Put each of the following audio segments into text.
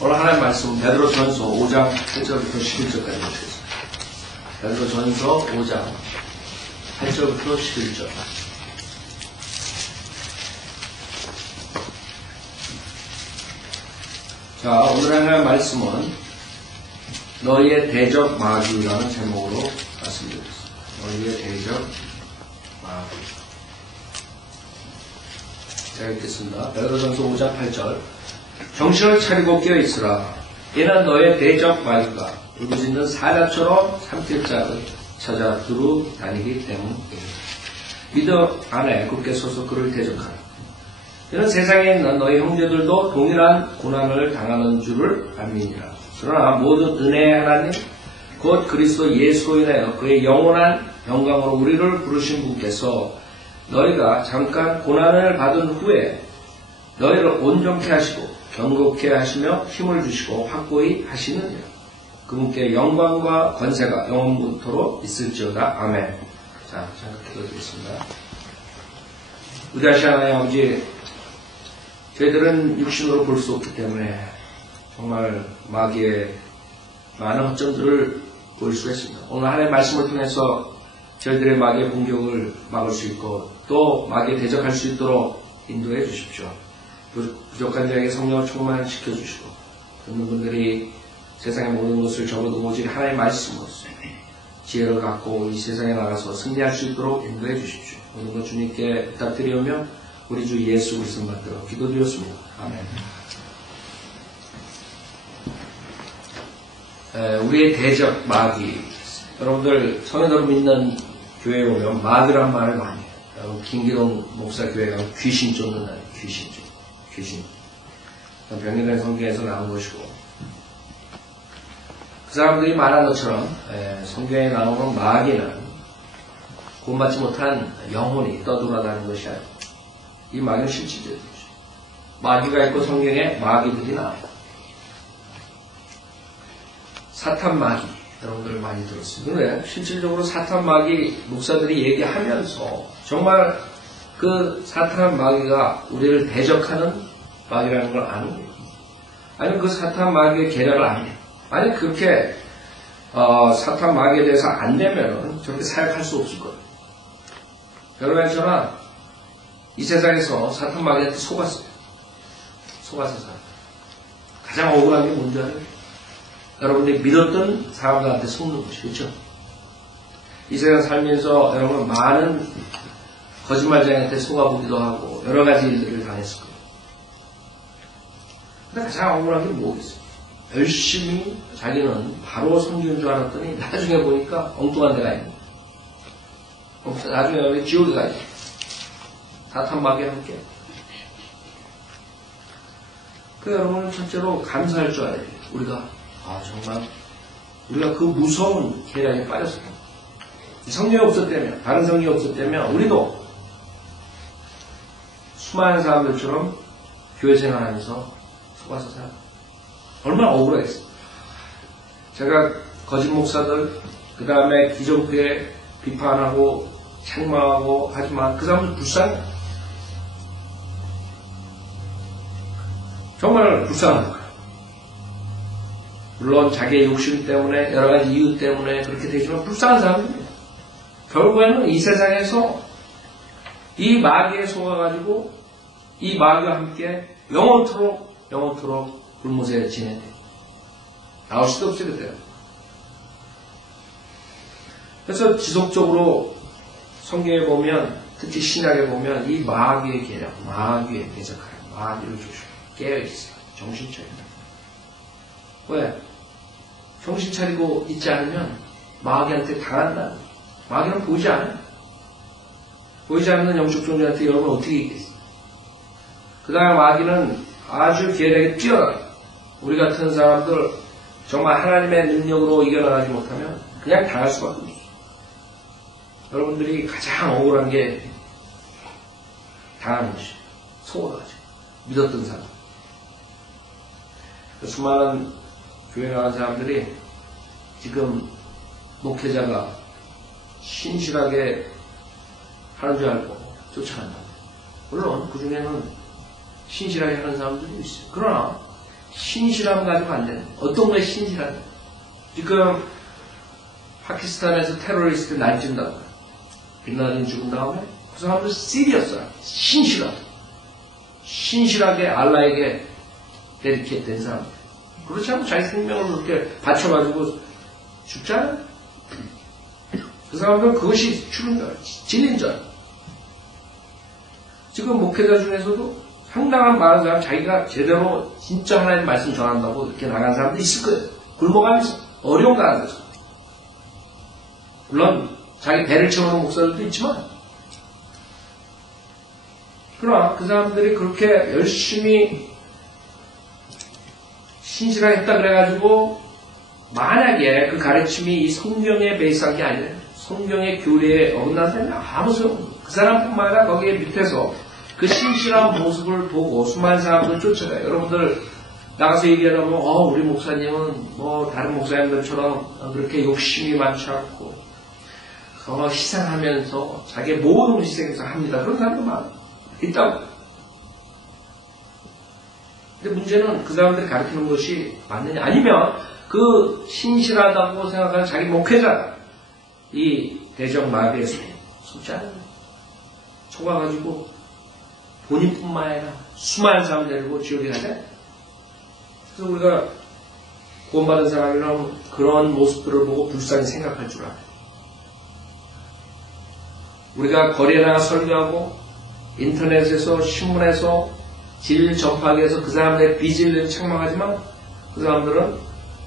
오늘 하나님 말씀 베드로전서 5장 8절부터 11절까지 보시겠습니다. 베드로전서 5장 8절부터 11절. 자, 오늘 하나님 말씀은 너희의 대적 마귀라는 제목으로 말씀드리겠습니다. 너희의 대적 마귀. 제가 읽겠습니다. 베드로전서 5장 8절. 정신을 차리고 깨어있으라. 이는 너의 대적 마귀가 울부짖는 사자처럼 삼킬 자를 찾아 두루 다니기 때문이다. 믿음 안에 굳게 서서 그를 대적하라. 이는 세상에 있는 너희 형제들도 동일한 고난을 당하는 줄을 알미니라. 그러나 모든 은혜의 하나님 곧 그리스도 예수로 인하여 그의 영원한 영광으로 우리를 부르신 분께서 너희가 잠깐 고난을 받은 후에 너희를 온전케 하시고 견고케 하시며 힘을 주시고 확고히 하시느니라. 그분께 영광과 권세가 영원토록 있을지어다. 아멘. 자, 잠깐 기도드리겠습니다. 위대하신 하나님 아버지, 저희들은 육신으로 볼 수 없기 때문에 정말 마귀의 많은 허점들을 보일 수가 있습니다. 오늘 하나님의 말씀을 통해서 저희들의 마귀의 공격을 막을 수 있고 또 마귀에 대적할 수 있도록 인도해 주십시오. 부족한 자에게 성령을 충만시켜 주시고 듣는 분들이 세상의 모든 것을 접어도 오직 하나님의 말씀으로써 지혜를 갖고 이 세상에 나가서 승리할 수 있도록 인도해 주십시오. 모든 것 주님께 부탁드리오며 우리 주 예수 그리스도 받들어 기도드렸습니다. 아멘. 우리의 대적 마귀. 여러분들 성인으로 믿는 교회에 오면 마귀란 말을 많이 해요. 여러분 김기동 목사 교회 가면 귀신 쫓는다는 귀신. 병리된 성경에서 나온 것이고 그 사람들이 말한 것처럼 성경에 나오는 마귀는 구원받지 못한 영혼이 떠돌아다니는 것이 아니고 이 마귀는 실질적이죠. 마귀가 있고 성경에 마귀들이 나와요. 사탄 마귀 여러분들 많이 들었어요. 근데 실질적으로 사탄 마귀 목사들이 얘기하면서 정말 그 사탄 마귀가 우리를 대적하는 마귀라는 걸 아는 거예요. 아니면 그 사탄 마귀의 계략을 아는 거예요. 아니 그렇게 사탄 마귀에 대해서 안 되면은 저렇게 사역할 수 없을 거예요. 여러분 저는 이 세상에서 사탄 마귀한테 속았어요. 속아서 살아요. 가장 억울한 게 뭔지 알아요? 여러분들이 믿었던 사람들한테 속는 것이 그렇죠? 이 세상 살면서 여러분 많은 거짓말쟁이한테 속아보기도 하고 여러 가지 일들을 당했을 거예요. 근데 가장 억울한 게 뭐겠어요? 열심히 자기는 바로 성경인 줄 알았더니 나중에 보니까 엉뚱한 데가 있는 거예요. 나중에 여기 지옥에 가 있어요. 사탄 마귀와 함께. 그 여러분은 첫째로 감사할 줄 알아야 돼요. 우리가 정말 우리가 그 무서운 계략에 빠졌어요. 성경이 없었다면 다른 성경이 없었다면 우리도 수많은 사람들처럼 교회 생활하면서 속아서 살아요. 얼마나 억울하겠어요. 제가 거짓 목사들 그 다음에 기존교회 비판하고 책망하고 하지만 그 사람들 불쌍해요. 정말 불쌍한 거예요. 물론 자기의 욕심 때문에 여러 가지 이유 때문에 그렇게 되지만 불쌍한 사람입니다. 결국에는 이 세상에서 이 마귀에 속아가지고 이 마귀와 함께 영원토록 불못에 지내야 돼요. 나올 수도 없어요, 그때요. 그래서 지속적으로 성경에 보면, 특히 신약에 보면 이 마귀의 계략, 마귀의 대적하라, 마귀를 조심해. 깨어있어요. 정신 차리고. 왜? 정신 차리고 있지 않으면 마귀한테 당한다. 마귀는 보이지 않아요. 보이지 않는 영적 존재한테 여러분 어떻게 있겠어요? 그 다음에 마귀는 아주 계략에 뛰어나요. 우리 같은 사람들 정말 하나님의 능력으로 이겨나가지 못하면 그냥 당할 수밖에 없어요. 여러분들이 가장 억울한 게 당하는 것이에요. 속아가지고 믿었던 사람. 수많은 교회 나간 사람들이 지금 목회자가 신실하게 하는 줄 알고 쫓아간다. 물론 그 중에는 신실하게 하는 사람들도 있어요. 그러나 신실함 가지고 안 되는. 어떤 거에 신실한? 지금 파키스탄에서 테러리스트 날찐다고. 빈라딘 죽은 다음에 그 사람들 시리어스야. 신실하게 알라에게 데리케이트 된 사람. 그렇지 않으면 자기 생명을 그렇게 바쳐가지고 죽잖아. 그 사람들은 그것이 죽은 줄, 진린 줄. 지금 목회자 중에서도 상당한 많은 사람, 자기가 제대로 진짜 하나님 말씀 전한다고 이렇게 나간 사람도 있을 거예요. 굶어가면서, 어려운 가운데서. 물론, 자기 배를 채우는 목사들도 있지만, 그러나 그 사람들이 그렇게 열심히 신실하게 했다 그래가지고, 만약에 그 가르침이 이 성경에 베이스한 게 아니라, 성경의 교리에 어긋난다면 아무 소용없어요. 그 사람뿐만 아니라 거기에 밑에서 그 신실한 모습을 보고 수많은 사람들 쫓아가요. 여러분들 나가서 얘기하면 우리 목사님은 뭐 다른 목사님들처럼 그렇게 욕심이 많지 않고 희생하면서 자기의 모든 희생해서 합니다. 그런 사람도 있다고. 근데 문제는 그 사람들이 가르치는 것이 맞느냐 아니면 그 신실하다고 생각하는 자기 목회자가 이 대적 마귀에 속지 않아요. 속아가지고 본인뿐만 아니라 수많은 사람 데리고 지옥에 가자. 그래서 우리가 구원받은 사람이라면 그런 모습들을 보고 불쌍히 생각할 줄 알아요. 우리가 거리에 나가 설교하고 인터넷에서 신문에서 진리를 전파하기 위해서 그 사람들의 비진리를 책망하지만 그 사람들은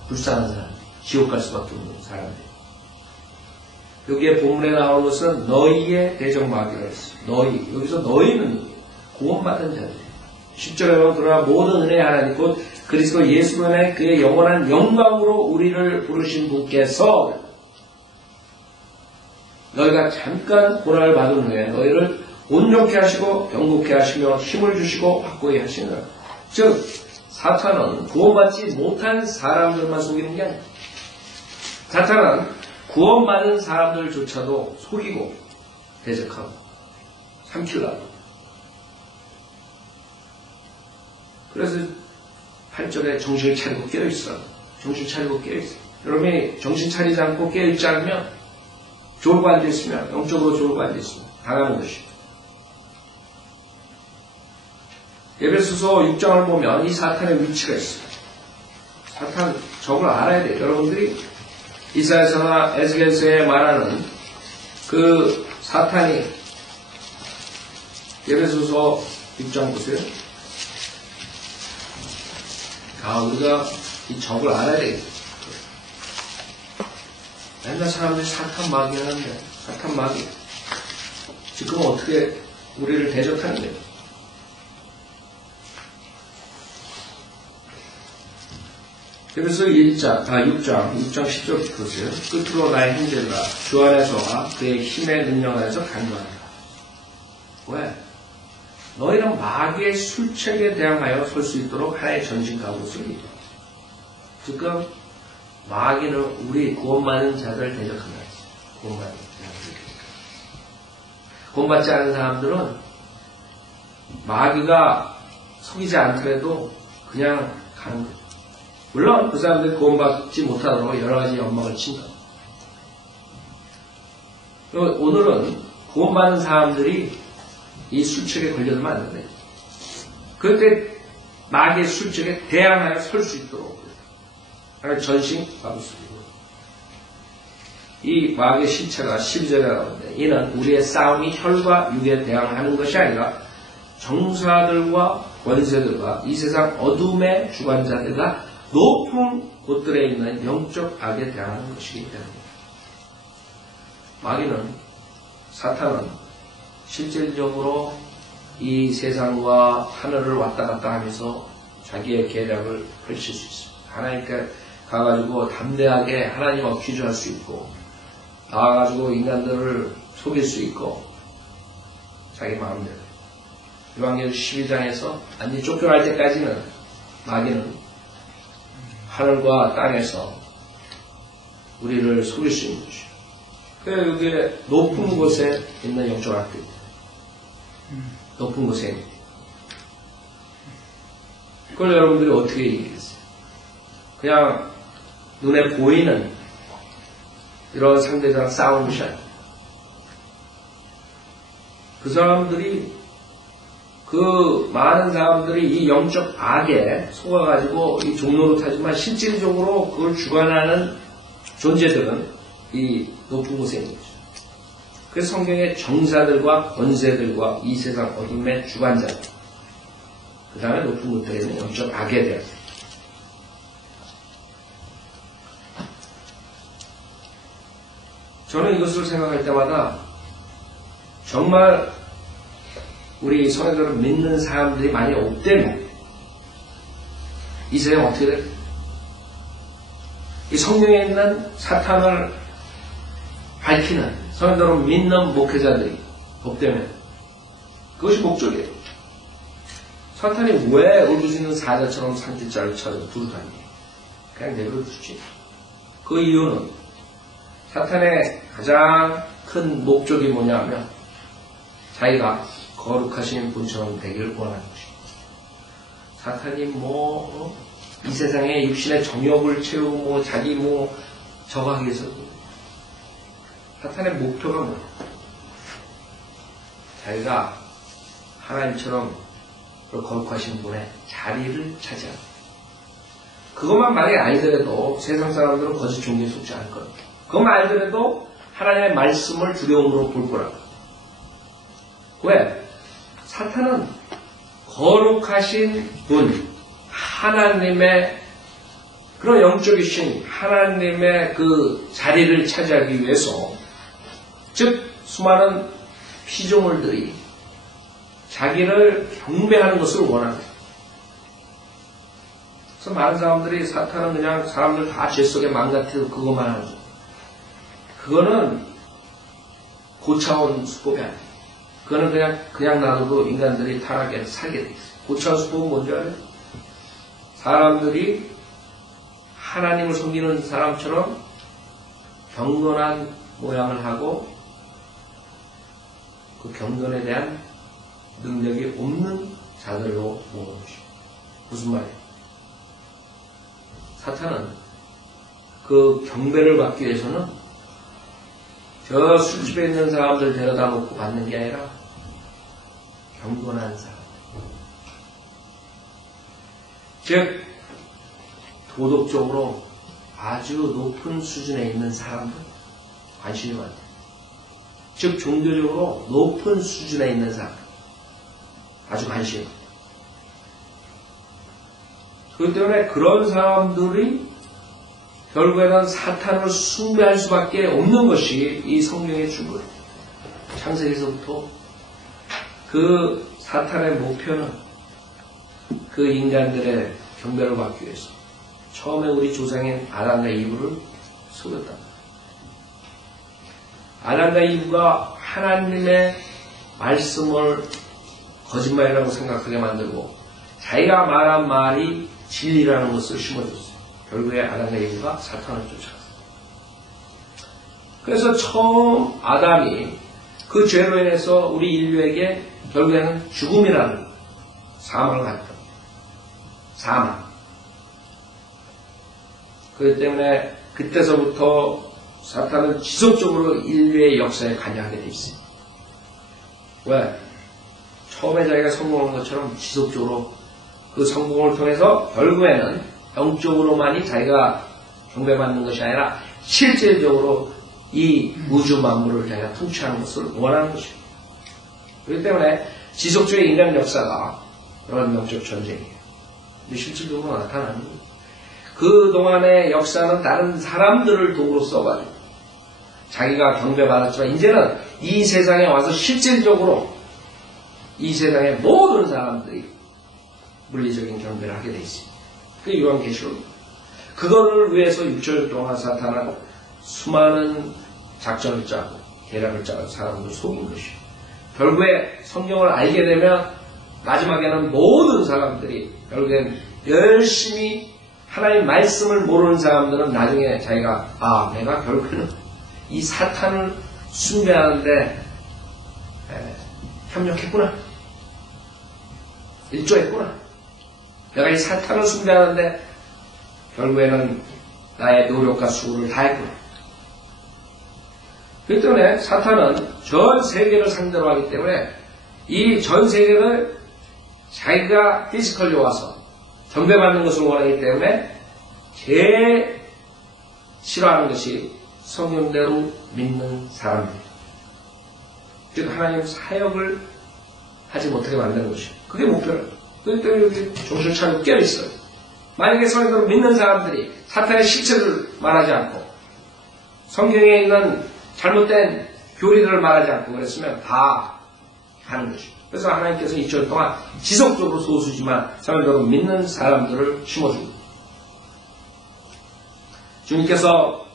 불쌍한 사람, 지옥 갈 수밖에 없는 사람들. 여기에 본문에 나오는 것은 너희의 대적 마귀라 했어요. 너희. 여기서 너희는 구원받은 자들. 10절에 보면 그러나 모든 은혜의 하나님 곧 그리스도 예수로 인해 그의 영원한 영광으로 우리를 부르신 분께서 너희가 잠깐 고난을 받은 후에 너희를 온전케 하시고 경고케 하시며 힘을 주시고 확고히 하시느라. 즉 사탄은 구원받지 못한 사람들만 속이는 게 아니에요. 사탄은 구원받은 사람들조차도 속이고 대적하고 삼키려고. 그래서 8절에 정신을 차리고 깨어있어. 정신 차리고 깨어있어. 여러분이 정신 차리지 않고 깨어있지 않으면 졸고 앉아있으면 영적으로 졸고 앉아있으면 당하는 것이에요. 에베소서 6장을 보면 이 사탄의 위치가 있어요. 사탄 적을 알아야 돼요. 여러분들이 이사야서나 에스겔서에 말하는 그 사탄이 에베소서 6장 보세요. 우리가 이 적을 알아야 되겠다. 맨날 사람들이 사탄 마귀 하는데, 사탄 마귀. 지금 어떻게 우리를 대적하는데? 그래서 6장 10절부터 보세요. 끝으로 나의 형제들아, 주 안에서와 그의 힘의 능력 안에서 간구한다. 왜? 너희는 마귀의 술책에 대항하여 설 수 있도록 하나의 전신 갑옷을 입어. 지금 마귀는 우리 구원받는 자들을 대적한다. 구원받는 자들을. 구원받지 않은 사람들은 마귀가 속이지 않더라도 그냥 가는 거예요. 물론 그 사람들이 구원받지 못하도록 여러 가지 연막을 친다. 오늘은 구원받는 사람들이 이 술책에 걸려들면 안 된다. 그때 마귀의 술책에 대항하여 설 수 있도록 전신 갑옷을 입고 이 마귀의 실체가 12절에 나오는데 이는 우리의 싸움이 혈과 육에 대항하는 것이 아니라 정사들과 권세들과 이 세상 어둠의 주관자들과 높은 곳들에 있는 영적 악에 대항하는 것이기 때문입니다. 마귀는, 사탄은 실질적으로 이 세상과 하늘을 왔다 갔다 하면서 자기의 계략을 펼칠 수 있습니다. 하나님께 가가지고 담대하게 하나님 어퀴즈할 수 있고 나와가지고 인간들을 속일 수 있고 자기 마음대로. 요한계시록 12장에서 완전히 쫓겨날 때까지는 마귀는 하늘과 땅에서 우리를 속일 수 있는 것이죠. 그래서 여기에 높은 곳에 있는 영적 악들입니다. 높은 곳에 있는. 그걸 여러분들이 어떻게 이기겠어요? 그냥 눈에 보이는 이런 상대자랑 싸우는 것이 아니에요. 그 사람들이, 그 많은 사람들이 이 영적 악에 속아가지고 이 종노릇하지만 실질적으로 그걸 주관하는 존재들은 이 높은 곳에 있는 거죠. 그래서 성경의 정사들과 권세들과 이 세상 어둠의 주관자들, 그 다음에 높은 곳들에 있는 영적 악에 대해서. 저는 이것을 생각할 때마다 정말 우리 성도들을 믿는 사람들이 많이 없대면 이 세상 어떻게 돼? 이 성경에 있는 사탄을 밝히는 성도들을 믿는 목회자들이 없대면 그것이 목적이에요. 사탄이 왜 울부짖는 사자처럼 산길자를 찾아 두루다니? 그냥 내버려두지. 그 이유는 사탄의 가장 큰 목적이 뭐냐면 자기가 거룩하신 분처럼 되기를 원하는 것입니다. 사탄이 이 세상에 육신의 정욕을 채우고 자기 저거 하기 위해서 사탄의 목표가 뭐예요? 자기가 하나님처럼 거룩하신 분의 자리를 차지하는 거예요. 그것만 만약에 알더라도 세상 사람들은 거짓 종교에 속지 않을 거예요. 그것만 알더라도 하나님의 말씀을 두려움으로 볼 거라고. 왜? 사탄은 거룩하신 분, 하나님의 그런 영적이신 하나님의 그 자리를 차지하기 위해서, 즉 수많은 피조물들이 자기를 경배하는 것을 원하는 거예요. 그래서 많은 사람들이 사탄은 그냥 사람들 다 죄 속에 망가뜨려 그것만 하는 거예요. 그거는 고차원 수법이 아니에요. 그거는 그냥 놔둬도 인간들이 타락해서 살게 돼 있어요. 고차원 수법은 뭔지 알아요? 사람들이 하나님을 섬기는 사람처럼 경건한 모양을 하고 그 경건에 대한 능력이 없는 자들로 모으는 것이에요. 무슨 말이에요? 사탄은 그 경배를 받기 위해서는 저 술집에 있는 사람들 데려다 놓고 받는 게 아니라 경건한 사람, 즉 도덕적으로 아주 높은 수준에 있는 사람들 관심이 많아요. 즉 종교적으로 높은 수준에 있는 사람 아주 관심이 많아요. 그렇기 때문에 그런 사람들이 결국에는 사탄을 숭배할 수밖에 없는 것이 이 성경의 주거예요. 창세기에서부터 그 사탄의 목표는 그 인간들의 경배를 받기 위해서 처음에 우리 조상인 아담과 이브를 속였다. 아담과 이브가 하나님의 말씀을 거짓말이라고 생각하게 만들고 자기가 말한 말이 진리라는 것을 심어줬어요. 결국에 아담과 이브가 사탄을 쫓아갔어요. 그래서 처음 아담이 그 죄로 인해서 우리 인류에게 결국에는 죽음이라는 사망을 갖다. 사망. 그렇기 때문에 그때서부터 사탄은 지속적으로 인류의 역사에 관여하게 돼 있어요. 왜? 처음에 자기가 성공한 것처럼 지속적으로 그 성공을 통해서 결국에는 영적으로만이 자기가 경배받는 것이 아니라 실질적으로 이 우주 만물을 자기가 통치하는 것을 원하는 것입니다. 그렇기 때문에 지속적인 인간 역사가 그런 영적 전쟁이에요. 근데 실질적으로 나타나는 거예요. 그동안의 역사는 다른 사람들을 도구로 써가지고 자기가 경배받았지만 이제는 이 세상에 와서 실질적으로 이 세상의 모든 사람들이 물리적인 경배를 하게 돼 있습니다. 그게 요한계시록입니다. 그거를 위해서 6절 동안 사탄은 수많은 작전을 짜고 계략을 짜고 사람들을 속인 것이에요. 결국에 성경을 알게 되면 마지막에는 모든 사람들이 결국엔 열심히 하나님 말씀을 모르는 사람들은 나중에 자기가 내가 결국에는 이 사탄을 숭배하는데 협력했구나. 일조했구나. 내가 이 사탄을 숭배하는데 결국에는 나의 노력과 수고를 다했구나. 그렇기 때문에 사탄은 전 세계를 상대로 하기 때문에 이 전 세계를 자기가 피지컬리 와서 경배받는 것을 원하기 때문에 제일 싫어하는 것이 성령대로 믿는 사람입니다. 즉 하나님 사역을 하지 못하게 만드는 것이죠. 그게 목표예요. 그렇기 때문에 여기 정신을 차리고 깨어있어요. 만약에 성령대로 믿는 사람들이 사탄의 실체를 말하지 않고 성경에 있는 잘못된 교리들을 말하지 않고 그랬으면 다 하는 것이죠. 그래서 하나님께서 2000년 동안 지속적으로 소수지만 성령대로 믿는 사람들을 심어줍니다. 주님께서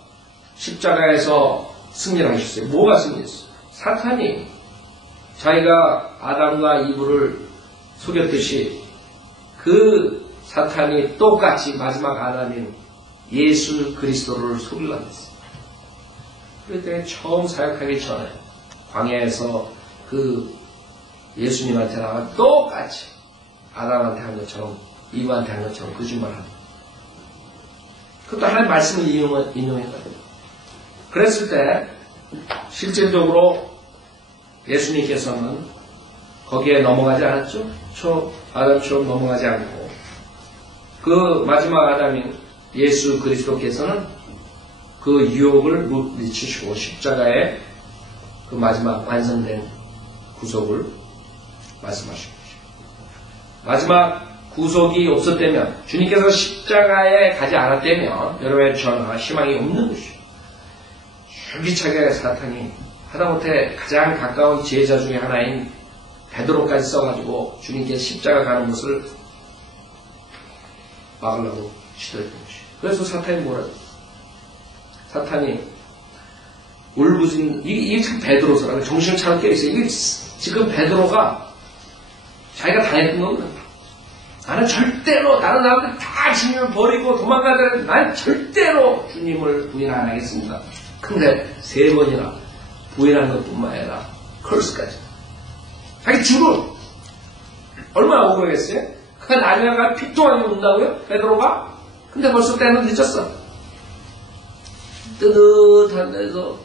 십자가에서 승리를 하셨어요. 뭐가 승리했어요? 사탄이 자기가 아담과 이브를 속였듯이 그 사탄이 똑같이 마지막 아담인 예수 그리스도를 속이려고 했어요. 그렇기 때문에 처음 사역하기 전에 광야에서 그 예수님한테 나와 똑같이 아담한테 한 것처럼 이브한테 한 것처럼 거짓말합니다. 그것도 하나님의 말씀을 인용했거든요. 그랬을 때 실질적으로 예수님께서는 거기에 넘어가지 않았죠. 아담처럼 넘어가지 않고 그 마지막 아담인 예수 그리스도께서는 그 유혹을 물리치시고 십자가에 그 마지막 완성된 구속을 말씀하신 거죠. 마지막 구속이 없었다면 주님께서 십자가에 가지 않았다면 여러분의 전화 희망이 없는 것이죠. 줄기차게 사탄이 하다못해 가장 가까운 제자 중에 하나인 베드로까지 써가지고 주님께 십자가 가는 것을 막으려고 시도했던 것이죠. 그래서 사탄이 뭐라고? 사탄이 울부짖는 이게 참 베드로서라고 정신을 차려 깨어있어요. 이게 지금 베드로가 자기가 당했던 겁니다. 나는 절대로 다른 사람들 다 주님을 버리고 도망가더라도 나는 절대로 주님을 부인 안 하겠습니다. 근데 3번이나 부인한 것뿐만 아니라 컬스까지. 자기 죽을 얼마나 억울하겠어요? 그 나중에 피통하게 운다고요? 베드로가? 근데 벌써 때는 늦었어. 뜨뜻한 데서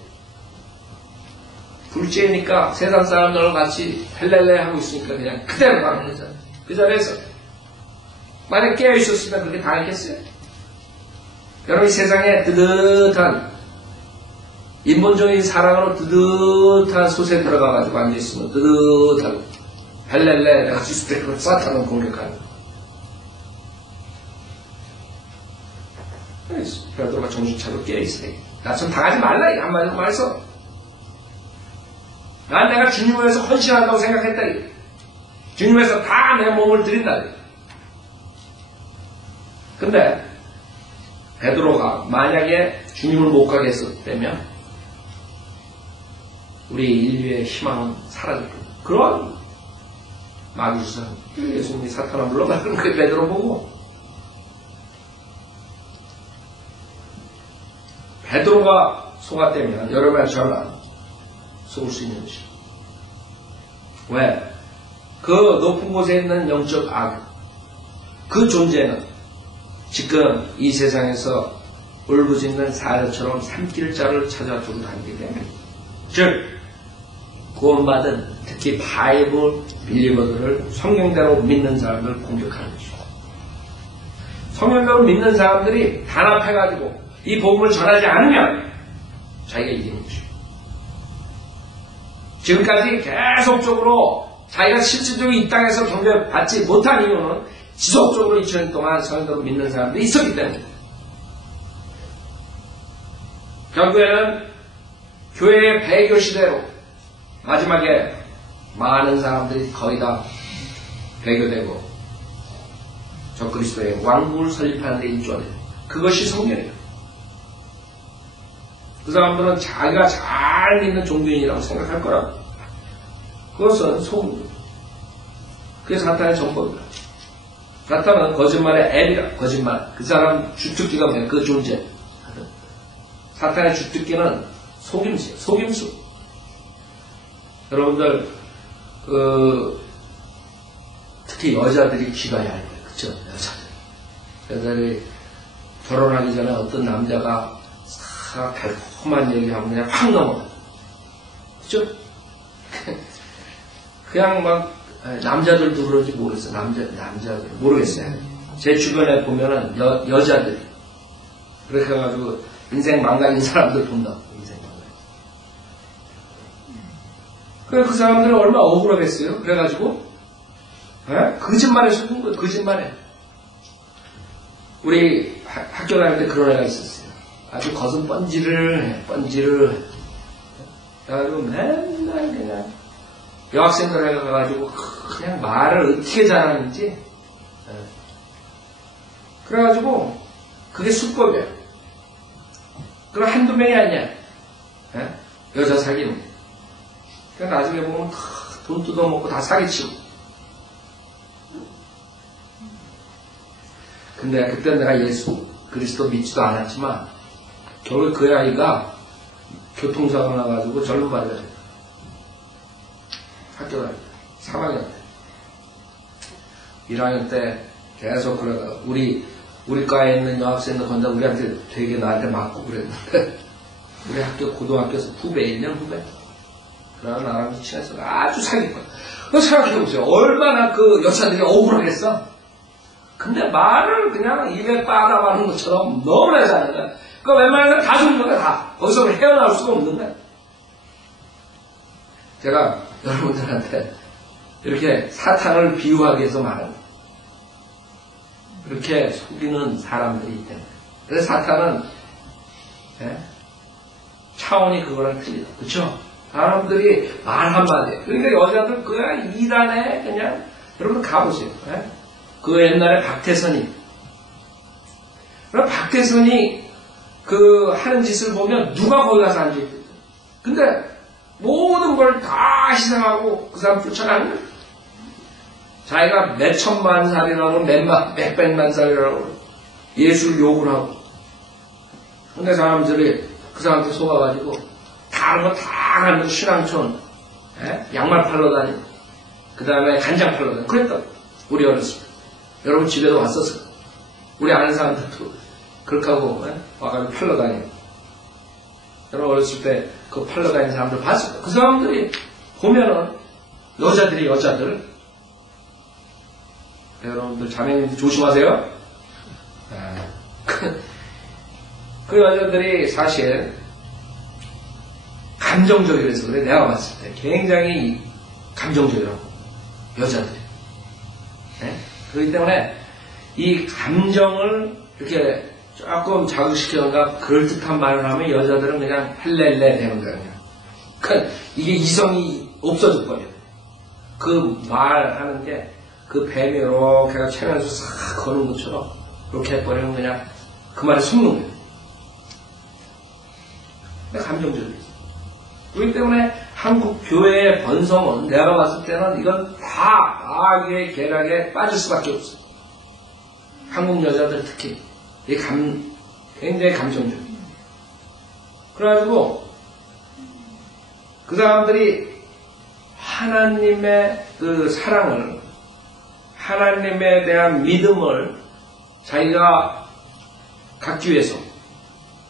둘째니까 세상 사람들과 같이 헬렐레 하고 있으니까 그냥 그대로 가는 거잖아요. 그 자리에서 만약 깨어있었으면 그렇게 당했겠어요? 여러분 이 세상에 뜨뜻한 인본적인 사랑으로 뜨뜻한 솥에 들어가가지고 앉아있으면 뜨뜻하고 헬렐레 내가 있을 때 그걸 사탄은 공격하는 베드로가 정신 차리고 깨어있으래. 나처럼 당하지 말라 이 한마디로 말해서 난 내가 주님을 위해서 헌신한다고 생각했다. 주님을 위해서 다 내 몸을 드린다. 근데 베드로가 만약에 주님을 못 가게 했었다면 우리 인류의 희망은 사라질 겁니다. 그런 마귀수사 예수님이 사탄아 물러가는 그 베드로 보고 베드로가 속았다면 여러분의 저는 속을 수 있는 것이죠. 왜? 그 높은 곳에 있는 영적 악, 그 존재는 지금 이 세상에서 울부짖는 사자처럼 삼킬 자를 찾아 두고 다니기 때문에 즉 구원받은 특히 바이블 빌리버들을 성경대로 믿는 사람들을 공격하는 것이죠. 성경대로 믿는 사람들이 단합해가지고 이 복음을 전하지 않으면 자기가 이기는 것이죠. 지금까지 계속적으로 자기가 실질적으로 이 땅에서 경배받지 못한 이유는 지속적으로 2000년 동안 성경대로 믿는 사람들이 있었기 때문입니다. 결국에는 교회의 배교 시대로 마지막에 많은 사람들이 거의 다 배교되고 적그리스도의 왕국을 설립하는 데 일조하는 그것이 성경이에요. 그 사람들은 자기가 잘 믿는 종교인이라고 생각할 거라고. 그것은 소문입니다. 그게 사탄의 전법이다. 사탄은 거짓말의 앱이다. 거짓말. 그 사람 주특기가 뭐야? 그 존재. 사탄의 주특기는 속임수예요. 속임수. 여러분들 특히 여자들이 기가야 할 거예요. 그쵸? 여자들이 결혼하기 전에 어떤 남자가 달콤한 얘기하면 그냥 확 넘어가. 그죠? 그냥 막, 남자들도 그런지 모르겠어요. 남자들. 모르겠어요. 제 주변에 보면은 여자들이. 그렇게 해가지고 인생 망가진 사람들 본다고. 인생 망가진. 그래, 그 사람들은 얼마나 억울하겠어요? 그래가지고, 거짓말에 속은 거예요. 거짓말에. 우리 학교 다닐 때 그런 애가 있었어요. 아주 겉은 번지를. 그래가지고 맨날 그냥 여학생들 해가지고 그냥 말을 어떻게 잘하는지. 그래가지고 그게 수법이에요. 그럼 한두 명이 아니야. 여자 사귀는. 그러니까 나중에 보면 돈 뜯어먹고 다 사기치고. 근데 그때 내가 예수 그리스도 믿지도 않았지만 결국 그 아이가 교통사고 나가지고 젊은 발을 했어요. 학교 다닐 때 3학년 때 1학년 때 계속 그러다가 우리 과에 있는 여학생들 건다 우리한테 되게 나한테 맞고 그랬는데 우리 학교 고등학교에서 후배 1년 후배 그러나 나랑 친해서 아주 사기꾼. 생각해보세요. 얼마나 그 여자들이 억울하겠어. 근데 말을 그냥 입에 빨아가는 것처럼 너무나 잘하는 거야. 그러니까 웬만하면 다 죽는 거야, 다. 거기서 헤어나올 수가 없는 거야. 제가 여러분들한테 이렇게 사탄을 비유하기 위해서 말합니다. 그렇게 속이는 사람들이 있다. 그래서 사탄은, 차원이 그거랑 틀리다. 그쵸? 사람들이 말 한마디. 그러니까 여자들 그냥 이단에 그냥, 여러분 가보세요. 그 옛날에 박태선이. 그럼 박태선이 그 하는 짓을 보면 누가 거기 가서 앉아있거든. 근데 모든 걸 다 희생하고 그 사람 쫓아가는 거야. 자기가 몇 천만 살이라고 몇 백만 살이라고 예수를 욕을 하고. 근데 사람들이 그 사람한테 속아가지고 다른 거 다 가지고 신앙촌 양말 팔러 다니고 그 다음에 간장 팔러 다니고 그랬다. 우리 어렸을 때. 여러분 집에도 왔었어. 우리 아는 사람들도 그렇게 하고 와가지고 팔러 다니고. 여러분 어렸을 때 그 팔러 다니는 사람들 봤어요. 그 사람들이 보면은 여자들 여러분들 자매님들 조심하세요. 그 여자들이 사실 감정적이라서 그래. 내가 봤을 때 굉장히 감정적이라고 여자들이. 그렇기 때문에 이 감정을 이렇게 조금 자극시키던가 그럴듯한 말을 하면 여자들은 그냥 헬렐레 되는 거예요. 그러니까 이게 이성이 없어질 거예요. 그 말하는 게 그 뱀이 이렇게 채면서 싹 거는 것처럼 이렇게 해버리면 그냥 그 말에 속는 거예요. 감정적이죠. 그렇기 때문에 한국 교회의 번성은 내가 봤을 때는 이건 다 악의 계략에 빠질 수밖에 없어요. 한국 여자들 특히 굉장히 감정적이에요. 그래가지고 그 사람들이 하나님의 그 사랑을 하나님에 대한 믿음을 자기가 갖기 위해서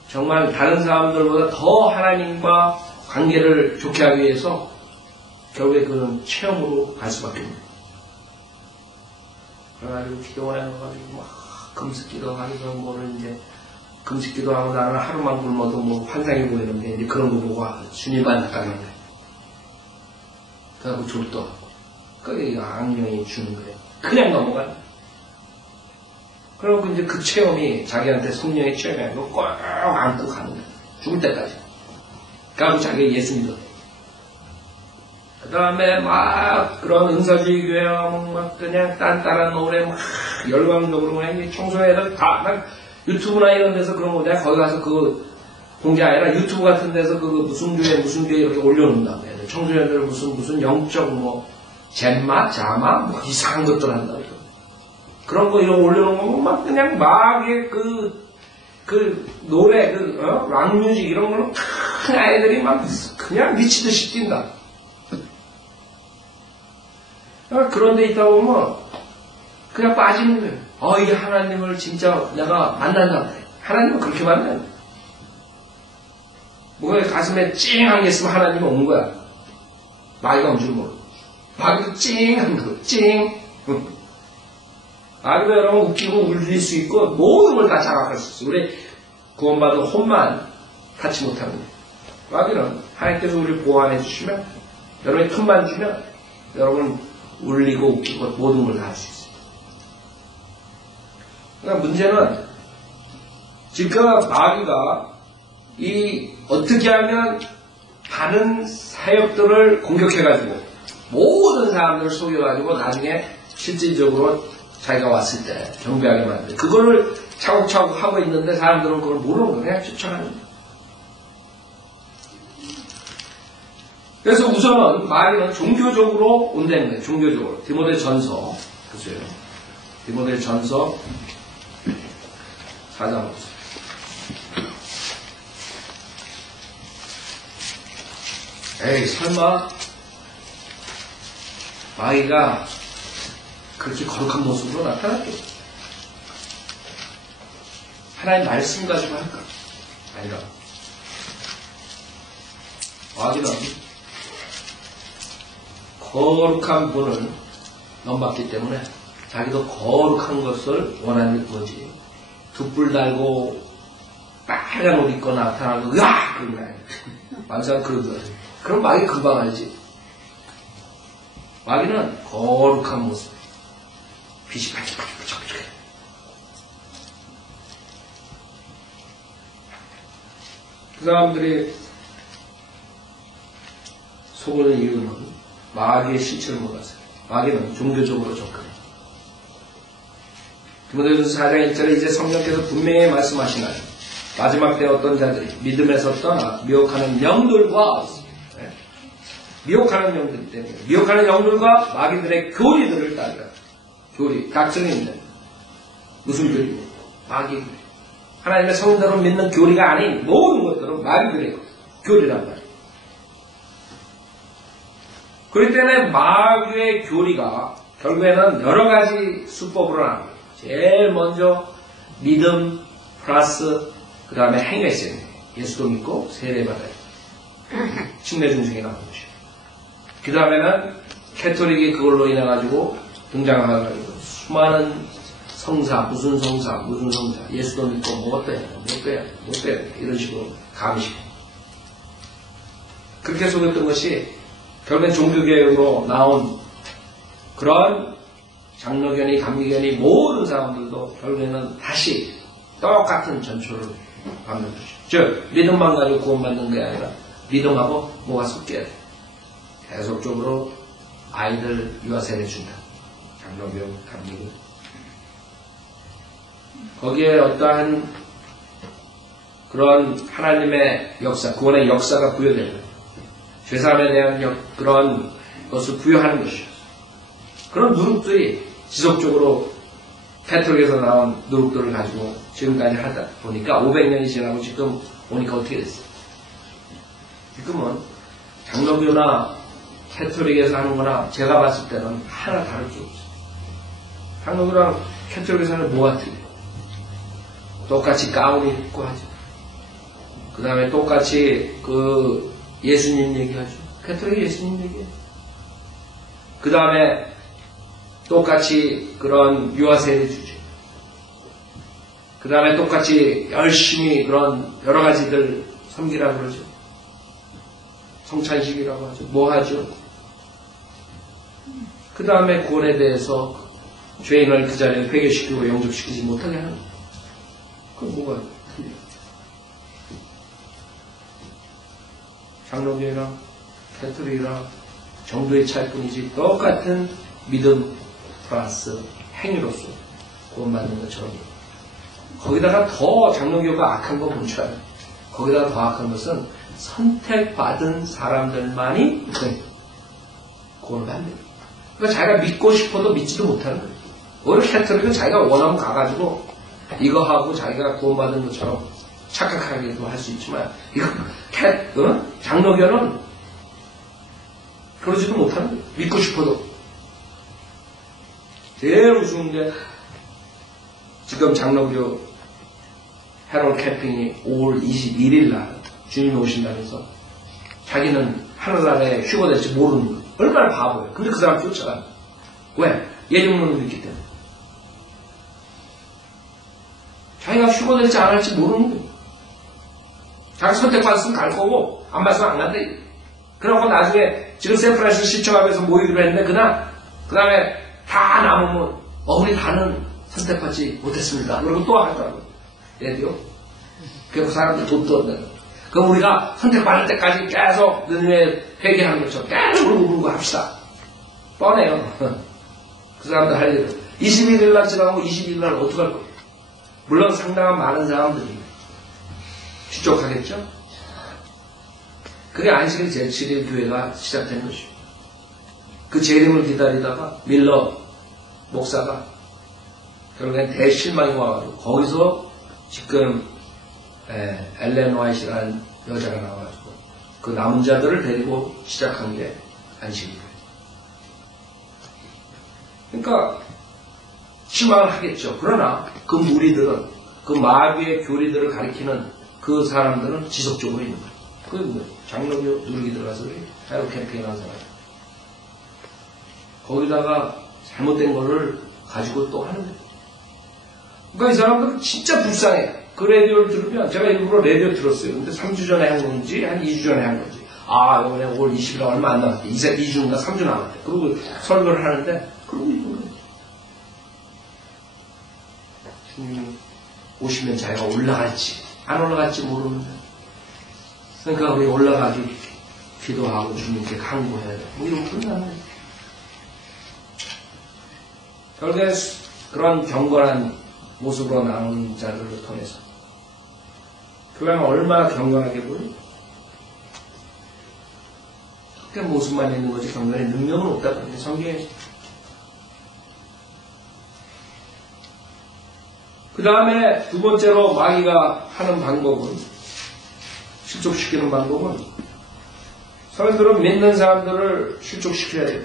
정말 다른 사람들보다 더 하나님과 관계를 좋게 하기 위해서 결국에 그는 체험으로 갈 수밖에 없는 거예요. 그래가지고 기도원에 가가지고 막 금식기도 하면서 뭐를 이제 금식기도 하고 나는 하루만 굶어도 뭐 환상이 보이는데 이제 그런 거 보고 주님 만나가는 거예요. 그래갖고 졸도하고 그게 악령이 주는 거예요. 그냥 넘어가요. 그리고 이제 그 체험이 자기한테 성령의 체험이 아니고 꼭 안고 가는 거예요. 죽을 때까지. 그리고 자기가 예수 믿어요. 그 다음에 막 그런 은사주의 교회 막 그냥 딴딴한 노래 막 열광적으로 그냥 청소애들 다 유튜브나 이런 데서 그런 거 내가 거기 가서 그거 본 게 아니라 유튜브 같은 데서 그 무슨 교회 이렇게 올려놓는다고 해야 돼. 청소년들 무슨 영적 뭐 잼마 자마 뭐 이상한 것들 한다고. 그런 거 이런 올려놓은 거 막 그냥 막 그 노래 락뮤직 이런 걸로 큰 아이들이 막 그냥 미치듯이 뛴다. 그런 데 있다 보면 그냥 빠지는 거예요. 이게 하나님을 진짜 내가 만난다. 하나님은 그렇게 만든 뭐가 가슴에 찡한 게 있으면 하나님은 온 거야. 마귀가 온 줄 모르고. 마귀도 찡한 거, 찡. 마귀가 여러분 웃기고 울릴 수 있고 모든 걸 다 장악할 수 있어. 우리 구원받은 혼만 닿지 못하는 거예요. 마귀는 하나님께서 우리를 보호해 주시면, 여러분의 틈만 주면 여러분 울리고 웃기고 모든 걸 다 할 수 있어요. 그러니까 문제는 지금 마귀가 어떻게 하면 많은 사역들을 공격해가지고 모든 사람들을 속여가지고 나중에 실질적으로 자기가 왔을 때 경배하게 만들. 그거를 차곡차곡 하고 있는데 사람들은 그걸 모르는 거예요. 그냥 추천하는 거예요. 그래서 우선은 마귀는 종교적으로 온다는 거예요. 종교적으로. 디모데전서 보세요. 디모데전서 4장 보세요. 에이 설마 마귀가 그렇게 거룩한 모습으로 나타났겠지? 하나님 말씀 가지고 할까? 아니라 마귀는 거룩한 분을 넘봤기 때문에 자기도 거룩한 것을 원하는 거지. 둑불 달고 빨간 옷 입고 나타나고 으악! 그런 거 아니야. 완전 그런 거야. 그럼 마귀 금방 알지. 마귀는 거룩한 모습. 빛이 반짝반짝반짝. 그 사람들이 속는 이유는 마귀의 실체를 몰랐어요. 마귀는 종교적으로 접근해요. 디모데전서 4장 1절에 이제 성령께서 분명히 말씀하시나니 마지막 때 어떤 자들이 믿음에서 떠나 미혹하는 영들과 미혹하는 영들 때문에 미혹하는 영들과 마귀들의 교리들을 따르라. 교리, 각성인데 무슨 교리? 마귀. 하나님의 성대로 믿는 교리가 아닌 모든 것들은 마귀들의 교리란 말이에요. 그렇기 때문에 마귀의 교리가 결국에는 여러 가지 수법으로 나옵니다. 제일 먼저 믿음 플러스 그 다음에 행위가 있어요. 예수도 믿고 세례받아요. 침례 중생이 나오는 것이에요. 그 다음에는 캐톨릭이 그걸로 인해 가지고 등장해가지고 수많은 성사, 무슨 성사, 예수도 믿고 뭐 어때요? 못 돼. 이런 식으로 감식. 그렇게 속였던 것이 결국엔 종교개혁으로 나온 그런 장로견이, 감리견이 모든 사람들도 결국에는 다시 똑같은 전초를 받는 것이죠. 즉, 믿음만 가지고 구원받는 게 아니라 믿음하고 뭐가 섞여야 돼. 계속적으로 아이들 유아세례 준다. 장로교, 감리교. 거기에 어떠한 그런 하나님의 역사, 구원의 역사가 부여되는 거예요. 죄사함에 대한 그런 것을 부여하는 것이죠. 그런 누룩들이 지속적으로 캐톨릭에서 나온 누룩들을 가지고 지금까지 하다 보니까 500년이 지나고 지금 오니까 어떻게 됐어요? 지금은 장로교나 캐톨릭에서 하는 거나 제가 봤을 때는 하나 다를 게 없어요. 장로교랑 캐톨릭에서 하는 뭐가 틀려요? 똑같이 가운 입고 하죠. 그 다음에 똑같이 그 예수님 얘기하죠. 캐톨릭이 예수님 얘기해요. 그 다음에 똑같이 그런 유아세례 주죠. 그 다음에 똑같이 열심히 그런 여러 가지들 섬기라고 그러죠. 성찬식이라고 하죠. 뭐 하죠? 그 다음에 구원에 대해서 죄인을 그 자리에 회개시키고 영접시키지 못하게 하는 거예요. 그럼 뭐가 틀려요? 장로교회랑 캐톨릭이랑 정도의 차일 뿐이지 똑같은 믿음 플러스 행위로서 구원받는 것처럼 거기다가 더 장로교가 악한 건 뭔지 알아요? 거기다가 더 악한 것은 선택받은 사람들만이 구원을 받는 거예요. 그러니까 자기가 믿고 싶어도 믿지도 못하는 거예요. 오히려 캐톨릭은 자기가 원하면 가가지고 이거 하고 자기가 구원받은 것처럼 착각하기도 할 수 있지만 이거 장로교는 그러지도 못하는 거예요. 믿고 싶어도. 제일 우스운 게 지금 장로교 해롤 캠핑이 5월 21일 날 주님이 오신다면서 자기는 하늘나라에 휴거될지 모르는 거예요. 얼마나 바보예요. 근데 그 사람 쫓아가는 거예요. 왜? 예정론을 믿기 때문에. 자기가 휴거될지 안 할지 모르는 거예요. 자기 선택받았으면 갈 거고 안 받았으면 안 간다. 그러고 나중에 지금 샌프란시스코 시청앞에서 모이기로 했는데 그 다음에 다 남으면 우리 다는 선택받지 못했습니다. 그러고 또 하더라고요. 얘도요. 그래서 사람들 돈도 얻는. 그럼 우리가 선택받을 때까지 계속 너네 회개하는 것처럼 계속 울고 합시다. 뻔해요. 그 사람들 할 일은. 21일 날 지나고 22일 날 어떡할 거예요? 물론 상당한 많은 사람들이 추적하겠죠? 그게 안식일 제7일 교회가 시작된 것이고 그 재림을 기다리다가 밀러 목사가 결국엔 대실망이 와가지고 거기서 지금 엘렌 화이트라는 여자가 나와가지고 그 남은 자들을 데리고 시작한 게 안식일이에요. 그러니까 실망을 하겠죠. 그러나 그 무리들은 그 마귀의 교리들을 가리키는 그 사람들은 지속적으로 있는 거예요. 그 장로교 누르기 들어가서 해로 캠핑에 나온 사람. 거기다가 잘못된 거를 가지고 또 하는 거예요. 그러니까 이 사람들은 진짜 불쌍해요. 그 라디오를 들으면 제가 일부러 라디오 들었어요. 근데 3주 전에 한 건지 한 2주 전에 한 건지 이번에 5월 20일 얼마 안 남았대. 2주인가 3주 남았대. 그리고 설교를 하는데 그러고 있는 거예요. 주님 오시면 자기가 올라갈지 안 올라갈지 모르는데 그러니까 우리 올라가기 기도하고 주님께 간구해야 돼. 이러면 끝나는 거예요. 결국에 그런 경건한 모습으로 나오는 자들을 통해서 교회는 얼마나 경건하게 보여? 그렇게 모습만 있는 거지 경건의 능력은 없다거든요. 성경에. 그 다음에 두 번째로 마귀가 하는 방법은 실족시키는 방법은 사람들은 믿는 사람들을 실족시켜야 돼요.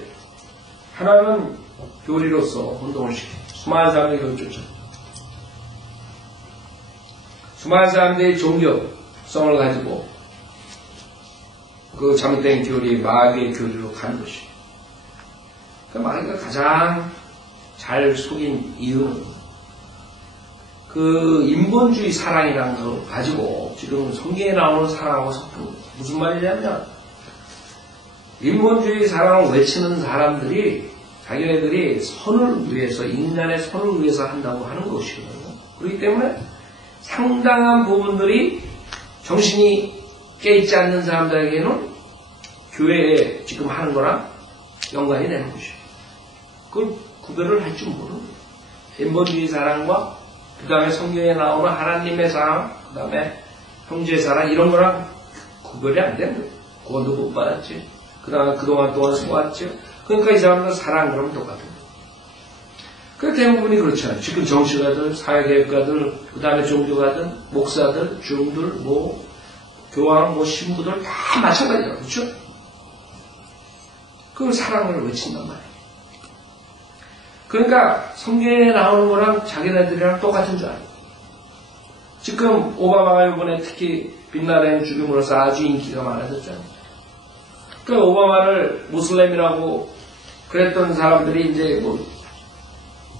하나는 교리로서 운동을 시켜요. 수많은 사람들이 교리 쫓아. 수많은 사람들이 종교성을 가지고 그 잘못된 교리, 마귀의 교리로 가는 것이에요. 그 마귀가 가장 잘 속인 이유는 그 인본주의 사랑이라는 걸 가지고 지금 성경에 나오는 사랑하고 섞은 거예요. 무슨 말이냐면 인본주의 사랑을 외치는 사람들이 자기네들이 선을 위해서 인간의 선을 위해서 한다고 하는 것이거든요. 그렇기 때문에 상당한 부분들이 정신이 깨있지 않는 사람들에게는 교회에 지금 하는 거랑 연관이 되는 것이에요. 그걸 구별을 할 줄 모르는 거예요. 인본주의 사랑과 그 다음에 성경에 나오는 하나님의 사랑, 그 다음에 형제의 사랑 이런 거랑 구별이 안 되는 거예요. 구원도 못 받았지. 그 다음에 그동안 동안 수고했죠. 그러니까 이 사람들 사랑 그러면 똑같은 거예요. 그 대부분이 그렇잖아요. 지금 정치가들, 사회개혁가들, 그 다음에 종교가들, 목사들, 중들, 교황, 신부들 다 마찬가지예요. 그렇죠? 그 사랑을 외친단 말이에요. 그러니까 성경에 나오는 거랑 자기네들이랑 똑같은 줄 알아요. 지금 오바마가 이번에 특히 빈라덴 죽임으로써 아주 인기가 많아졌잖아요. 그 오바마를 무슬림이라고 그랬던 사람들이 이제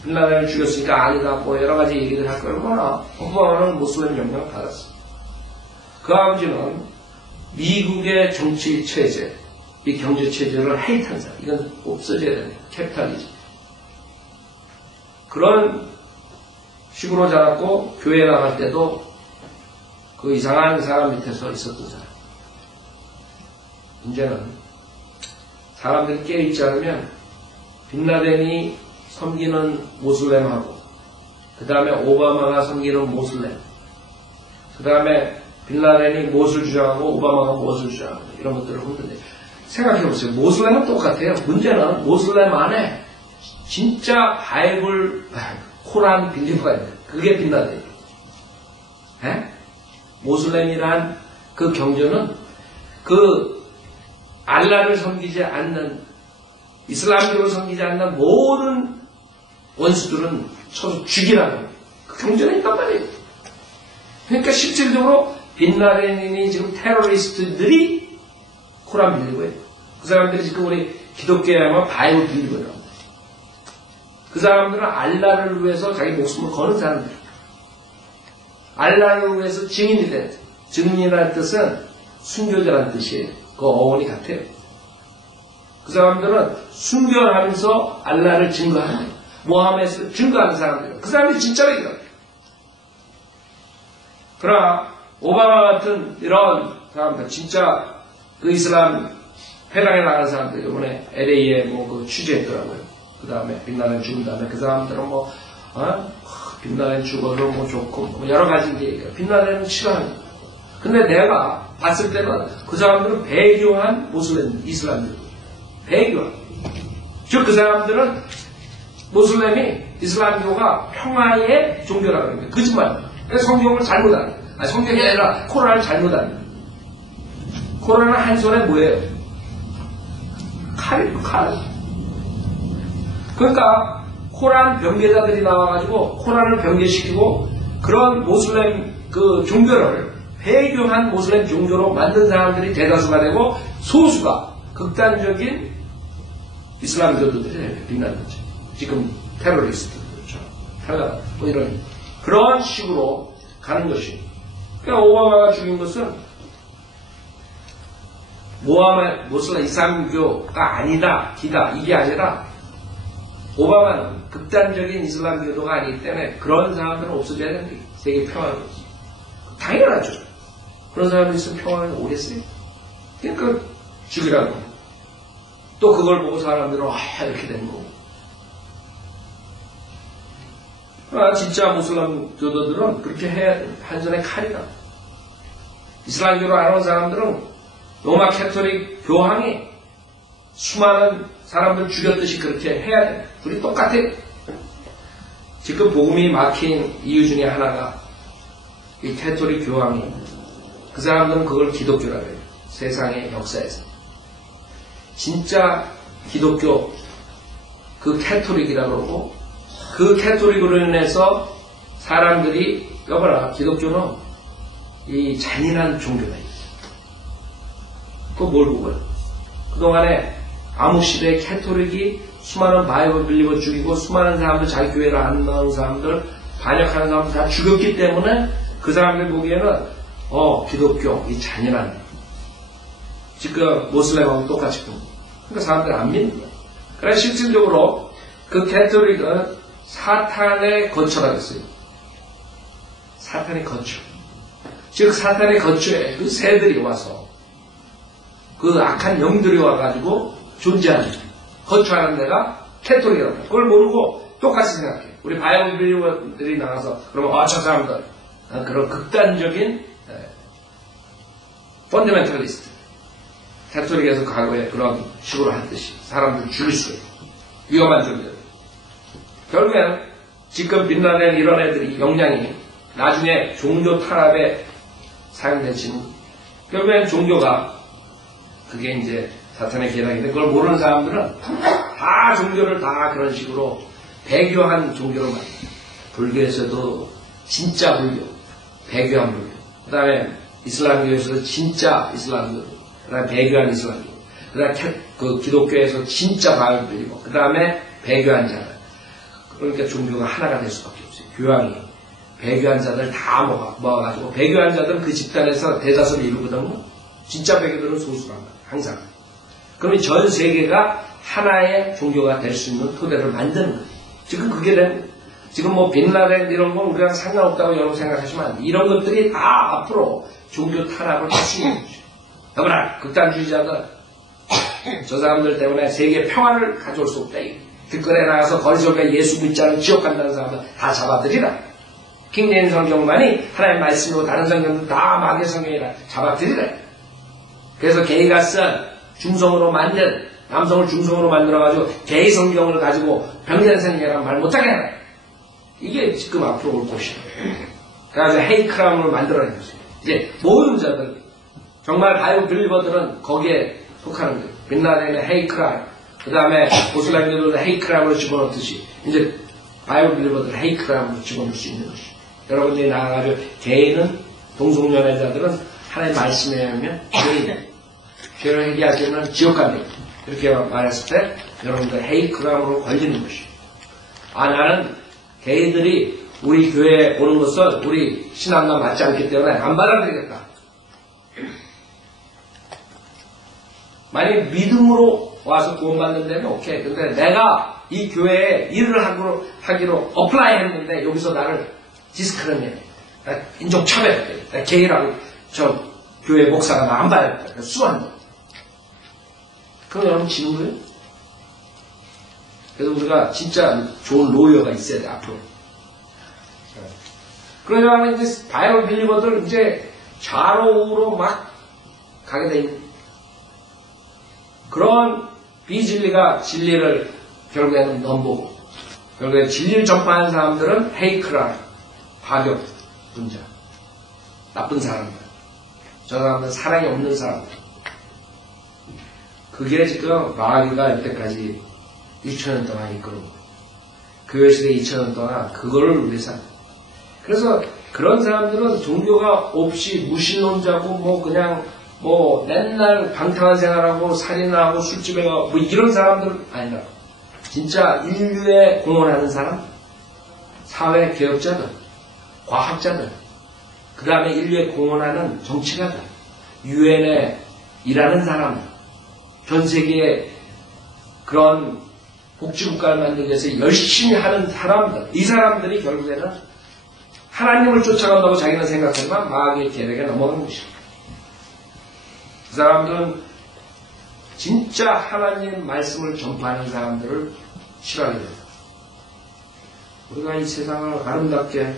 빈라덴을 죽였으니까 아니다 여러 가지 얘기를 할 거예요. 오바마는 무슬림 영향을 받았어요. 그 아버지는 미국의 정치 체제, 이 경제 체제를 해이한 사람. 이건 없어져야 됩니다. 캐피탈리즘. 그런 식으로 자랐고 교회 나갈 때도 그 이상한 사람 밑에서 있었던 사람. 문제는 사람들이 깨어있지 않으면 빈라덴이 섬기는 모슬렘하고 그 다음에 오바마가 섬기는 모슬렘 그 다음에 빈라덴이 무엇을 주장하고 오바마가 무엇을 주장하고 이런 것들을 흔들려요. 생각해보세요. 모슬렘은 똑같아요. 문제는 모슬렘 안에 진짜 바이블, 코란 빌리버가 있는 그게 빈라덴이에요. 모슬렘이란 그 경전은 그 알라를 섬기지 않는 이슬람교를 섬기지 않는 모든 원수들은 쳐서 죽이라는 그 경전에 있단 말이에요. 그러니까 실질적으로 빈라덴이 지금 테러리스트들이 코란 빌리고요. 그 사람들이 지금 우리 기독교에 하면 바이블 빌리고요. 그 사람들은 알라를 위해서 자기 목숨을 거는 사람들이에요. 알라를 위해서 증인이 돼. 증인이라는 뜻은 순교자라는 뜻이에요. 그 어원이 같아요. 그 사람들은 순교하면서 알라를 증거하는 거예요. 모함에서 증거하는 사람들이에요. 그 사람들이 진짜로 이거예요. 그러나 오바마 같은 이런 사람들, 진짜 그 이슬람 회당에 나간 사람들, 이번에 LA에 그 취재했더라고요. 그 다음에 빈라덴 죽은 다음에 그 사람들은 빈라덴 죽어도 좋고 여러 가지 얘기해요. 빈라덴은 싫어하는 거예요. 근데 내가 봤을 때는 그 사람들은 배교한 모슬렘, 이슬람들. 배교한. 즉 그 사람들은 모슬렘이 이슬람교가 평화의 종교라고 합니다. 거짓말. 성경을 잘못 알아요. 성경이 아니라 코란을 잘못 알아요. 코란은 한 손에 뭐예요? 칼이에요, 칼. 그러니까 코란 변개자들이 나와가지고 코란을 변개시키고 그런 모슬렘 그 종교를 배교한 모슬렘 종교로 만든 사람들이 대다수가 되고 소수가 극단적인 이슬람 교도들이 빛나는 거죠. 지금 테러리스트들죠. 이런 그런 식으로 가는 것이. 그러니까 오바마가 죽인 것은 모슬렘 이슬람교가 아니다, 기다 이게 아니라 오바마는 극단적인 이슬람 교도가 아니기 때문에 그런 사람들은 없어져야 되는 게 세계 평화를 위해서. 당연하죠. 그런 사람들이 있으면 평화를 오겠어요? 그러니까 죽이라고. 또 그걸 보고 사람들은 이렇게 된 거고. 진짜 무슬람 교도들은 그렇게 해야 돼. 한 손에 칼이다. 이슬람교로 알아온 사람들은 로마 캐토릭 교황이 수많은 사람들 죽였듯이 그렇게 해야 돼. 둘이 똑같아요. 지금 복음이 막힌 이유 중에 하나가 이 캐토릭 교황이 그 사람들은 그걸 기독교라고 해요. 세상의 역사에서. 진짜 기독교 그 캐토릭이라고 그러고 그 캐토릭으로 인해서 사람들이 여봐라 기독교는 이 잔인한 종교다. 그거 뭘 보고요? 그동안에 암흑시대의 캐토릭이 수많은 바이블 빌리버 죽이고 수많은 사람들 자기 교회를 안 나오는 사람들 반역하는 사람들 다 죽였기 때문에 그 사람들 보기에는 기독교 이 잔인한 지금 모슬렘하고 똑같이 본 거예요. 그러니까 사람들이 안 믿는 거예요. 그래서 실질적으로 그 캐토릭은 사탄의 거처라고 했어요. 사탄의 거처. 즉 사탄의 거처에 그 새들이 와서 그 악한 영들이 와가지고 존재하는 거처하는 데가 캐토릭이라고 해요. 그걸 모르고 똑같이 생각해. 우리 바이블 빌리버들이 나가서 그러면 저 사람들 그런 극단적인 펀더멘탈리스트 캐토릭에서 과거에 그런 식으로 했듯이 사람들 죽일 수 있고 위험한 존재. 결국에는 지금 빈라덴 이런 애들이 역량이 나중에 종교 탄압에 사용되지는 결국에는 종교가 그게 이제 사탄의 계략인데 그걸 모르는 사람들은 다 종교를 다 그런 식으로 배교한 종교로 만들어요. 불교에서도 진짜 불교, 배교한 불교. 그 다음에 이슬람교에서도 진짜 이슬람교, 그 다음에 배교한 이슬람교. 그 다음에 그 기독교에서 진짜 바이블 빌리고, 그 다음에 배교한 자들. 그러니까 종교가 하나가 될 수밖에 없어요. 교황이. 배교한 자들 다 모아가지고, 배교한 자들은 그 집단에서 대다수를 이루거든요. 진짜 배교들은 소수란 말이에요. 항상. 그러면 전 세계가 하나의 종교가 될 수 있는 토대를 만드는 거예요. 지금 그게 지금 빈라덴 이런 건 우리랑 상관없다고 여러분 생각하시면 안 돼요. 이런 것들이 다 앞으로 종교 탄압을 할 수 있는 거죠. 여러분, 극단주의자들, 저 사람들 때문에 세계 평화를 가져올 수 없다. 길거리에 나가서 거리속에 예수 믿지 않은 지옥 간다는 사람들 다 잡아들이라. 킹제임 성경만이 하나님의 말씀이고 다른 성경도 다 마귀의 성경이라 잡아들이라. 그래서 게이가 쓴 중성으로 만든 남성을 중성으로 만들어가지고 게이 성경을 가지고 병든 생이라는 말 못하게 해라. 이게 지금 앞으로 올 것이에요. 그래서 헤이크라운을 만들어내주세요. 이제 모든 자들 정말 바이블 빌리버들은 거기에 속하는 거예요. 빈라덴의 헤이크라운, 그 다음에 모슬렘들은 헤이크라운을 집어넣듯이 이제 바이블 빌리버들 헤이크라운을 집어넣을 수 있는 것이. 여러분들이 나와가지고 개인은 동성연애자들은 하나님 말씀에 의하면 죄를 회개하시면 지옥 간다 이렇게 말했을 때 여러분들 헤이크람으로 걸리는 것이에요. 나는 게이들이 우리 교회에 오는 것은 우리 신앙과 맞지 않기 때문에 안 받아들이겠다. 만약 믿음으로 와서 구원받는 데는 오케이. 근데 내가 이 교회에 일을 하기로 어플라이 했는데 여기서 나를 디스크리미네이트, 인종차별, 게이라고 저 교회 목사가 나 안 받아들였다. 수한다. 그럼 여러분 지는 거예요? 그래서 우리가 진짜 좋은 로이어가 있어야 돼, 앞으로. 그러면 이제 바이블 빌리버들 이제 좌로우로 막 가게 돼 있는 그런 비진리가 진리를 결국에는 넘보고 결국에 진리를 전파하는 사람들은 헤이크라, 파격, 분자, 나쁜 사람들. 저 사람들은 사랑이 없는 사람들. 그게 지금 마귀가 이때까지 2000년 동안 이끌고 교회 시대 2000년 동안 그거를 위해서 그래서 그런 사람들은 종교가 없이 무신론자고 그냥 맨날 방탕한 생활하고 살인하고 술집에 가고 이런 사람들은 아니라 진짜 인류에 공헌하는 사람, 사회 개혁자들, 과학자들, 그 다음에 인류에 공헌하는 정치가들, 유엔에 일하는 사람, 전 세계에 그런 복지국가를 만들기 위해서 열심히 하는 사람들, 이 사람들이 결국에는 하나님을 쫓아간다고 자기는 생각하지만 마귀의 계략에 넘어가는 것입니다. 그 사람들은 진짜 하나님 말씀을 전파하는 사람들을 싫어하게 됩니다. 우리가 이 세상을 아름답게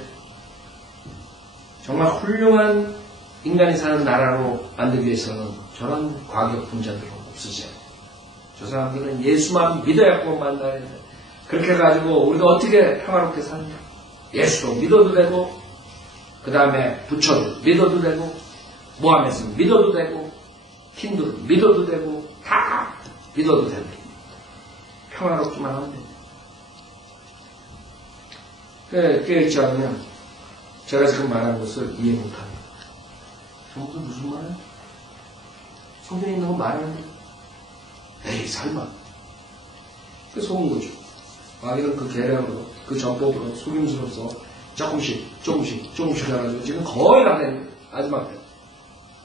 정말 훌륭한 인간이 사는 나라로 만들기 위해서는 저런 과격 분자들은 없으세요. 저 사람들은 예수만 믿어야 구원받는다 했는데 그렇게 해가지고 우리가 어떻게 평화롭게 사는가? 예수도 믿어도 되고 그 다음에 부처도 믿어도 되고 모하메스 믿어도 되고 힌두를 믿어도 되고 다 믿어도 되고 평화롭기만 하면 됩니다. 깨어있지 않으면 제가 지금 말한 것을 이해 못합니다. 전부 다 무슨 말이에요? 성경에 있는 거 말하는데 에이 설마 그래서 속은 거죠. 마귀는 그 계략으로 그 전법으로 속임수로서 조금씩 해가지고 지금 거의 다 된 마지막 때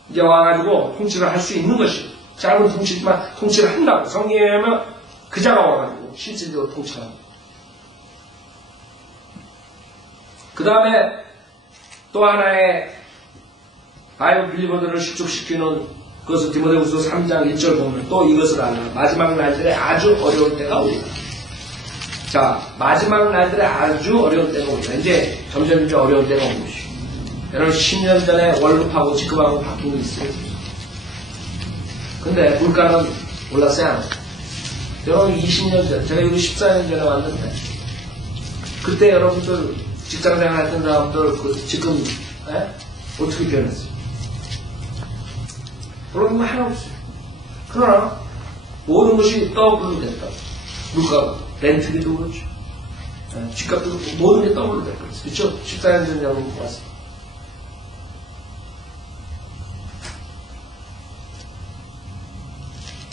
이제 와가지고 통치를 할 수 있는 것이 짧은 통치지만 통치를 한다고 성경에 의하면 그자가 와가지고 실질적으로 통치합니다. 그 다음에 또 하나의 바이블 빌리버들을 실족시키는 그것을 디모데후서 3장 1절 보면 또 이것을 알라. 마지막 날들에 아주 어려울 때가 오리라. 자, 마지막 날들에 아주 어려울 때가 오리라. 이제 점점 어려울 때가 오는 것이죠. 여러분 10년 전에 월급하고 직급하고 바뀐 거 있어요? 근데 물가는 올랐어요? 여러분 20년 전, 제가 여기 14년 전에 왔는데 그때 여러분들 직장생활 했던 사람들 지금 어떻게 변했어요? 그런 거 하나 없어요. 그러나 모든 것이 더블로 됐다. 물가가 렌트비도 그렇죠. 집값도 그렇고 모든 게 더블로 됐다. 그렇죠? 14년 전에 여러분 봤어요.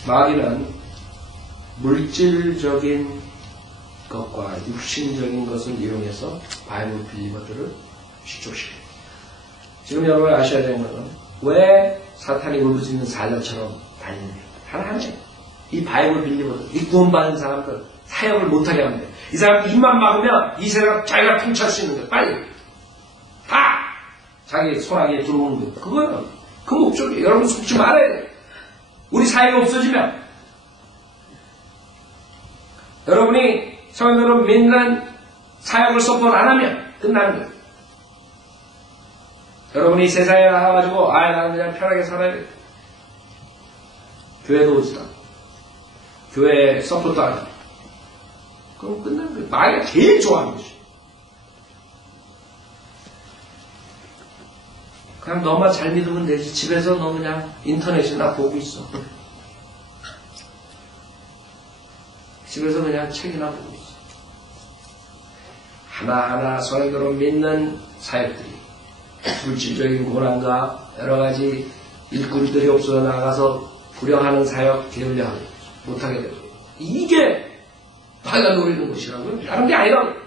마귀는 물질적인 것과 육신적인 것을 이용해서 바이블 빌리버들을 실족시켜요. 지금 여러분이 아셔야 되는 것은 왜 사탄이 울부짖는 사자처럼 다니는지 하나하나예요. 이 바이블 빌리버들, 이 구원받은 사람들 사역을 못하게 합니다. 이 사람 입만 막으면 이 세상 자기가 통치할 수 있는 거예요. 빨리 다 자기 손아귀에 들어오는 거예요. 그거는 그 목적이에요. 여러분 속지 말아야 돼요. 우리 사회가 없어지면 여러분이 성도를 믿는 사역을 서포트 안 하면 끝나는 거예요. 여러분이 세상에 나와가지고 나는 그냥 편하게 살아야 돼. 교회도 오지도 않고 교회 서포트 안 하고 그럼 끝나는 거예요. 마귀가 제일 좋아하는 것이 그냥 너만 잘 믿으면 되지. 집에서 너 그냥 인터넷이나 보고 있어. 집에서 그냥 책이나 보고 있어. 하나하나 성도로 믿는 사역들이 물질적인 고난과 여러가지 일꾼들이 없어져 나가서 불행하는 사역 게을려 못하게 되고 이게 마귀가 노리는 것이라고요. 다른 게 아니라고.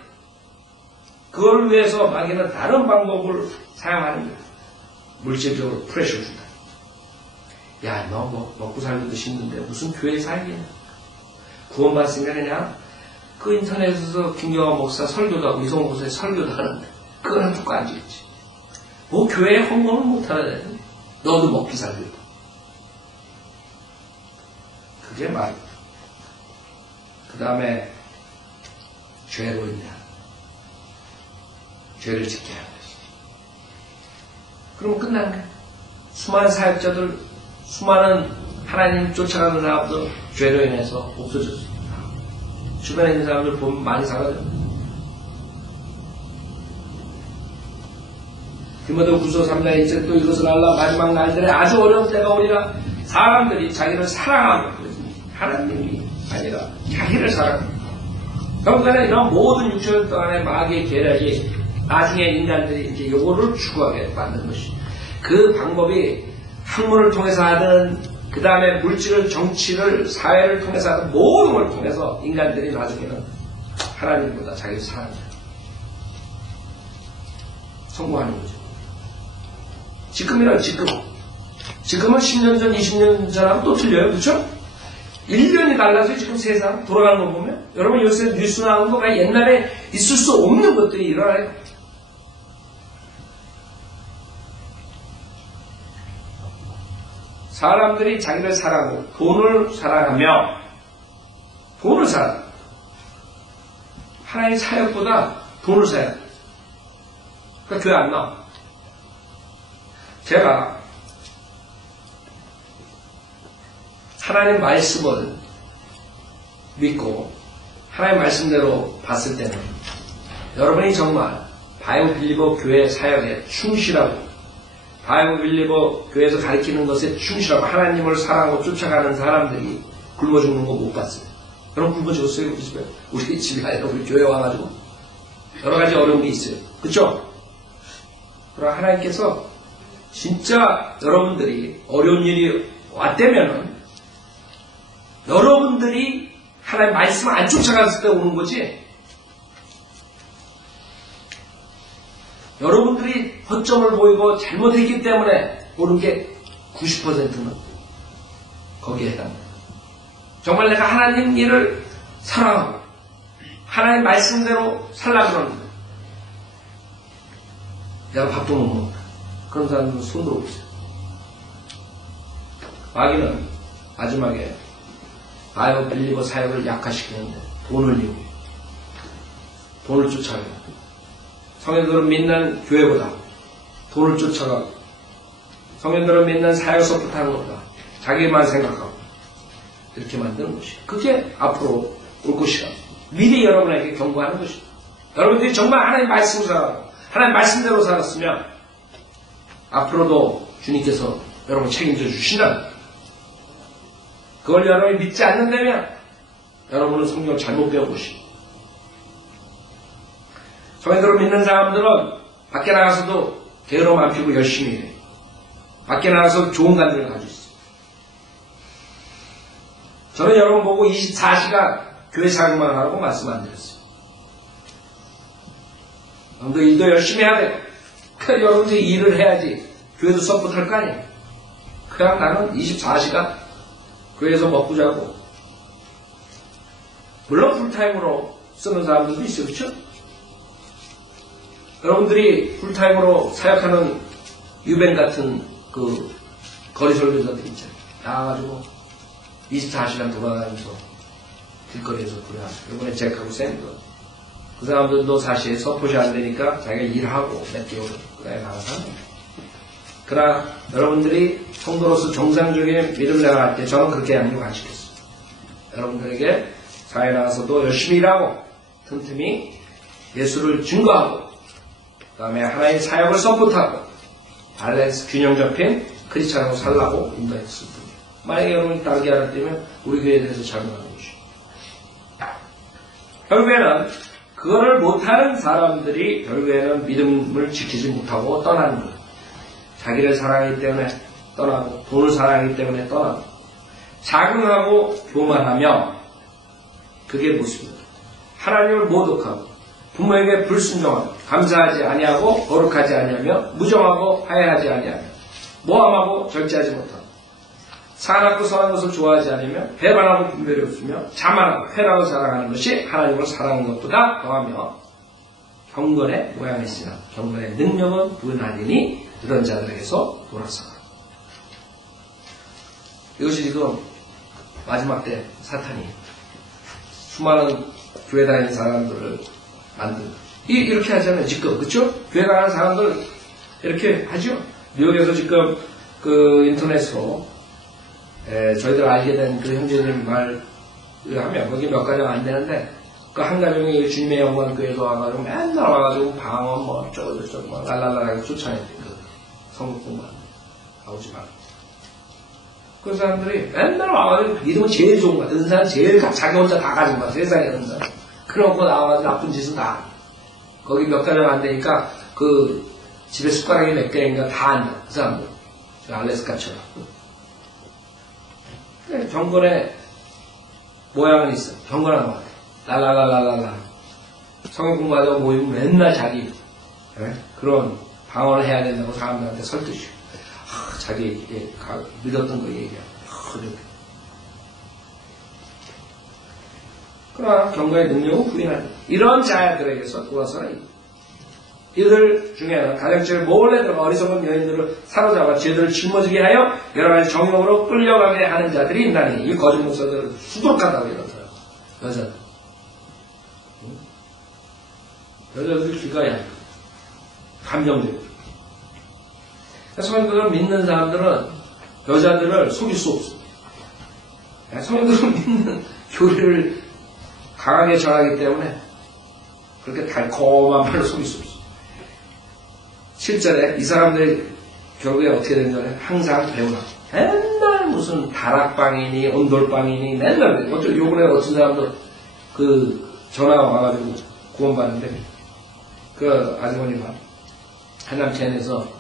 그걸 위해서 마귀는 다른 방법을 사용하는 거예요. 물질적으로 프레셔를 준다. 야, 너 뭐 먹고 살기도 힘든데 무슨 교회 사역이냐. 구원받았으니까 그냥 그 인터넷에서 김경환 목사 설교도 하고 이성호 목사의 설교도 하는데 그거는 듣고 앉아있지. 뭐 교회에 헌금을 못하네. 너도 먹기 살기도. 그게 말이야. 그 다음에 죄로 인해 죄를 짓게 하는 것이지. 그러면 끝나는 거야. 수많은 사역자들, 수많은 하나님 쫓아가는 사람들 죄로 인해서 없어졌어. 주변에 있는 사람들 보면 많이 사라져. 디모데후서 3장 1절에 또 이것을 알라. 마지막 날들에 아주 어려운 때가 오리라. 사람들이 자기를 사랑하고 하나님이 아니라 자기를 사랑하고. 결국에는 이런 모든 육체를 동안의 마귀의 계략이 나중에 인간들이 이제 요거를 추구하게 만든 것이. 그 방법이 학문을 통해서 하든 그 다음에 물질을, 정치를, 사회를 통해서 하든 모든 걸 통해서 인간들이 나중에는 하나님보다 자기를 사랑해요. 성공하는 거죠. 지금이란 지금. 지금은 10년 전, 20년 전하고 또 틀려요. 그렇죠? 1년이 달라서 지금 세상 돌아가는 거 보면 여러분 요새 뉴스 나오는 거가 옛날에 있을 수 없는 것들이 일어나요. 사람들이 자기를 사랑하고 돈을 사랑하며 돈을 사랑해요. 하나의 사역보다 돈을 사랑해요. 그러니까 교회 안 나와. 제가 하나님 말씀을 믿고 하나님 말씀대로 봤을 때는 여러분이 정말 바이오 빌리버 교회 사역에 충실하고 바이오 빌리버 교회에서 가르치는 것에 충실하고 하나님을 사랑하고 쫓아가는 사람들이 굶어 죽는 거 못 봤어요. 여러분 굶어 죽었어요? 우리 집에? 우리 집이 아니라 우리 교회 와가지고 여러 가지 어려운 게 있어요. 그렇죠? 그러나 하나님께서 진짜 여러분들이 어려운 일이 왔다면은 여러분들이 하나님 말씀을 안 쫓아갔을 때 오는 거지. 여러분들이 허점을 보이고 잘못했기 때문에 오는 게 90%는 거기에 해당합니다. 정말 내가 하나님 일을 사랑하고 하나님 말씀대로 살라고 그러는데 내가 밥도 못 먹는다. 그런 사람들은 손 들어보세요. 마귀는 마지막에 바이오 빌리버 사역을 약화시키는데 돈을 이용해. 돈을 쫓아가요. 성인들은 믿는 교회보다 돈을 쫓아가고 성인들은 믿는 사역 서포트 하는 것보다 자기만 생각하고 이렇게 만드는 것이에요. 그게 앞으로 올 것이라 미리 여러분에게 경고하는 것이에요. 여러분들이 정말 하나님 말씀을 살아가고 하나님 말씀대로 살았으면 앞으로도 주님께서 여러분 책임져 주신다. 그걸 여러분이 믿지 않는다면 여러분은 성경을 잘못 배운 것이에요. 성인들을 믿는 사람들은 밖에 나가서도 게으름 안 피고 열심히 해요. 밖에 나가서 좋은 관계를 가지고 있어요. 저는 여러분 보고 24시간 교회 사역만 하라고 말씀 안 드렸어요. 여러분들 일도 열심히 해야 돼요. 그러니까 여러분들이 일을 해야지 교회도 서포트할 거 아니에요. 그냥 나는 24시간 교회에서 먹고 자고 물론 풀타임으로 쓰는 사람들도 있어요. 그렇죠? 여러분들이 풀타임으로 사역하는 유벤 같은 그 거리 설교자들 있잖아요. 나와가지고 24시간 돌아다니면서 길거리에서 그래가지고 이번에 잭하고 샌드 그 사람들도 사실 서포트이 안 되니까 자기가 일하고 몇 개월 그래 나가서 하는 거예요. 그러나 여러분들이 성도로서 정상적인 믿음 나갈 때 저는 그렇게 양육 안 시켰어요. 여러분들에게 사회 나가서도 열심히 일하고 틈틈이 예수를 증거하고 그 다음에 하나의 사역을 서포트하고 밸런스 균형 잡힌 크리스찬으로 살라고 인도했을 뿐이에요. 만약에 여러분이 다르게 알았다면 우리 교회에 대해서 잘못하는 것이죠. 결국에는 그거를 못하는 사람들이 결국에는 믿음을 지키지 못하고 떠나는 거예요. 자기를 사랑하기 때문에 떠나고 돈을 사랑하기 때문에 떠나고 자긍하고 교만하며 그게 모습입니다. 하나님을 모독하고 부모에게 불순종하고 감사하지 아니하고 거룩하지 아니하며 무정하고 화해하지 아니하며 모함하고 절제하지 못하고 사납고 선한 것을 좋아하지 않으며 배반하고 분별이 없으며 자만하고 패라고 자랑하는 것이 하나님을 사랑하는 것보다 더하며 경건의 모양이 있으나 경건의 능력은 부인하리니 이런 자들에게서 돌아서라. 이것이 지금 마지막 때 사탄이 수많은 교회 다니는 사람들을 만든 이렇게 하잖아요. 지금 그렇죠? 교회 다니는 사람들 이렇게 하죠. 뉴욕에서 지금 그 인터넷으로 저희들 알게 된 그 형제님 말을 하면 거기 몇 가정 안 되는데 그 한 가정이 주님의 영광교회에서 와가지고 맨날 와가지고 방언 뭐 어쩌고저쩌고 뭐 랄랄랄하게 쫓아냈대. 그 성국 공부하는 나오지 말고 그 사람들이 맨날 와가지고 믿음은 제일 좋은 거 같아. 은사는 제일 자기 혼자 다 가진 거 같아. 세상에 은사. 그러고 나와가지고 나쁜 짓은 다 거기 몇 가정 안 되니까 그 집에 숟가락이 몇 개인가 다 앉아. 그 사람들 알래스카처럼 경건의 모양은 있어. 경건한 것 같아. 랄랄랄랄랄라. 성경 공부하다가 모이면 맨날 자기 그런 방언을 해야 된다고 사람들한테 설득이죠. 자기 믿었던 거 얘기하고. 그러나 경건의 능력은 부인하는 이런 자들에게서 돌아서라. 이들 중에는 가정집에 몰래 들어가 어리석은 여인들을 사로잡아 죄들을 짊어지게 하여 여러 가지 정욕으로 끌려가게 하는 자들이 있나니 이 거짓 목사들은 수독하다고 이러더라고요. 여자들. 여자들 귀가 얇고 감정적이고. 성인들을 믿는 사람들은 여자들을 속일 수 없습니다. 성인들을 믿는 교리를 강하게 전하기 때문에 그렇게 달콤한 말로 속일 수 없어요. 실전에 이 사람들이 결국에 어떻게 된다면 항상 배우나. 맨날 무슨 다락방이니 온돌방이니 맨날 요번에 어떤 사람도 그 전화 와가지고 구원받는데 그 아주머니가 한남체에서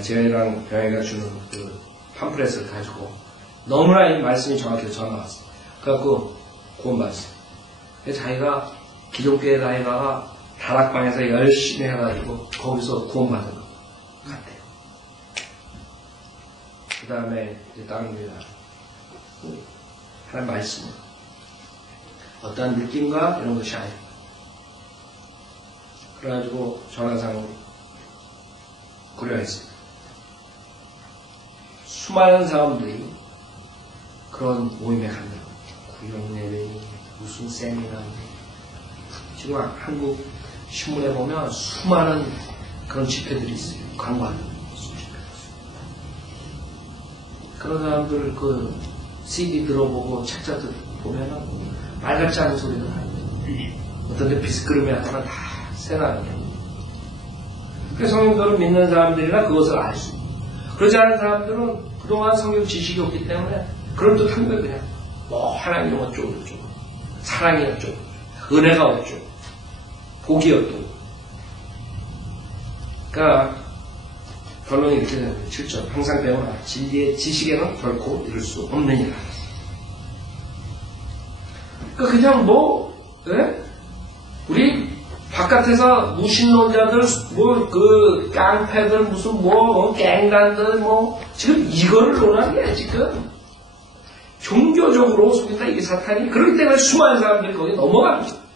재현이랑 병이가 주는 그 팜플렛을 가지고 너무나 이 말씀이 정확히 전화 왔어요. 그래갖고 구원받았어요. 자기가 기독교에 다니다가 다락방에서 열심히 해가지고 거기서 구원받은 것 같아요. 그 다음에 이제 다른입니다. 하나님 말씀은 어떠한 느낌과 이런 것이 아니에요. 그래가지고 전화상으로 고려했습니다. 수많은 사람들이 그런 모임에 간다고. 구역예배니 무슨 세미나니 지금 한국 신문에 보면 수많은 그런 집회들이 있어요. 광고하는 집회가 있어요. 그런 사람들 그 CD 들어보고 책자들 보면은 말 같지 않은 소리가 나요. 어떤 데 비스끄러미 하다가 다 새나요. 그래서 성경들을 믿는 사람들이나 그것을 알 수 있어요. 그러지 않은 사람들은 그동안 성경 지식이 없기 때문에 그런 듯 한 거예요. 그냥 뭐 하나님 어쩌고 저쩌고 사랑이 어쩌고 은혜가 어쩌고 복이 어쩌고. 그러니까 결론이 이렇게 됩니다. 7절 항상 배우라. 진리의 지식에는 결코 이룰 수 없느니라. 그러니까 그냥 우리 바깥에서 무신론자들 그 깡패들 무슨 갱단들 지금 이거를 논하는 게 지금 종교적으로 속인다 이게 사탄이. 그렇기 때문에 수많은 사람들이 거기 넘어갑니다.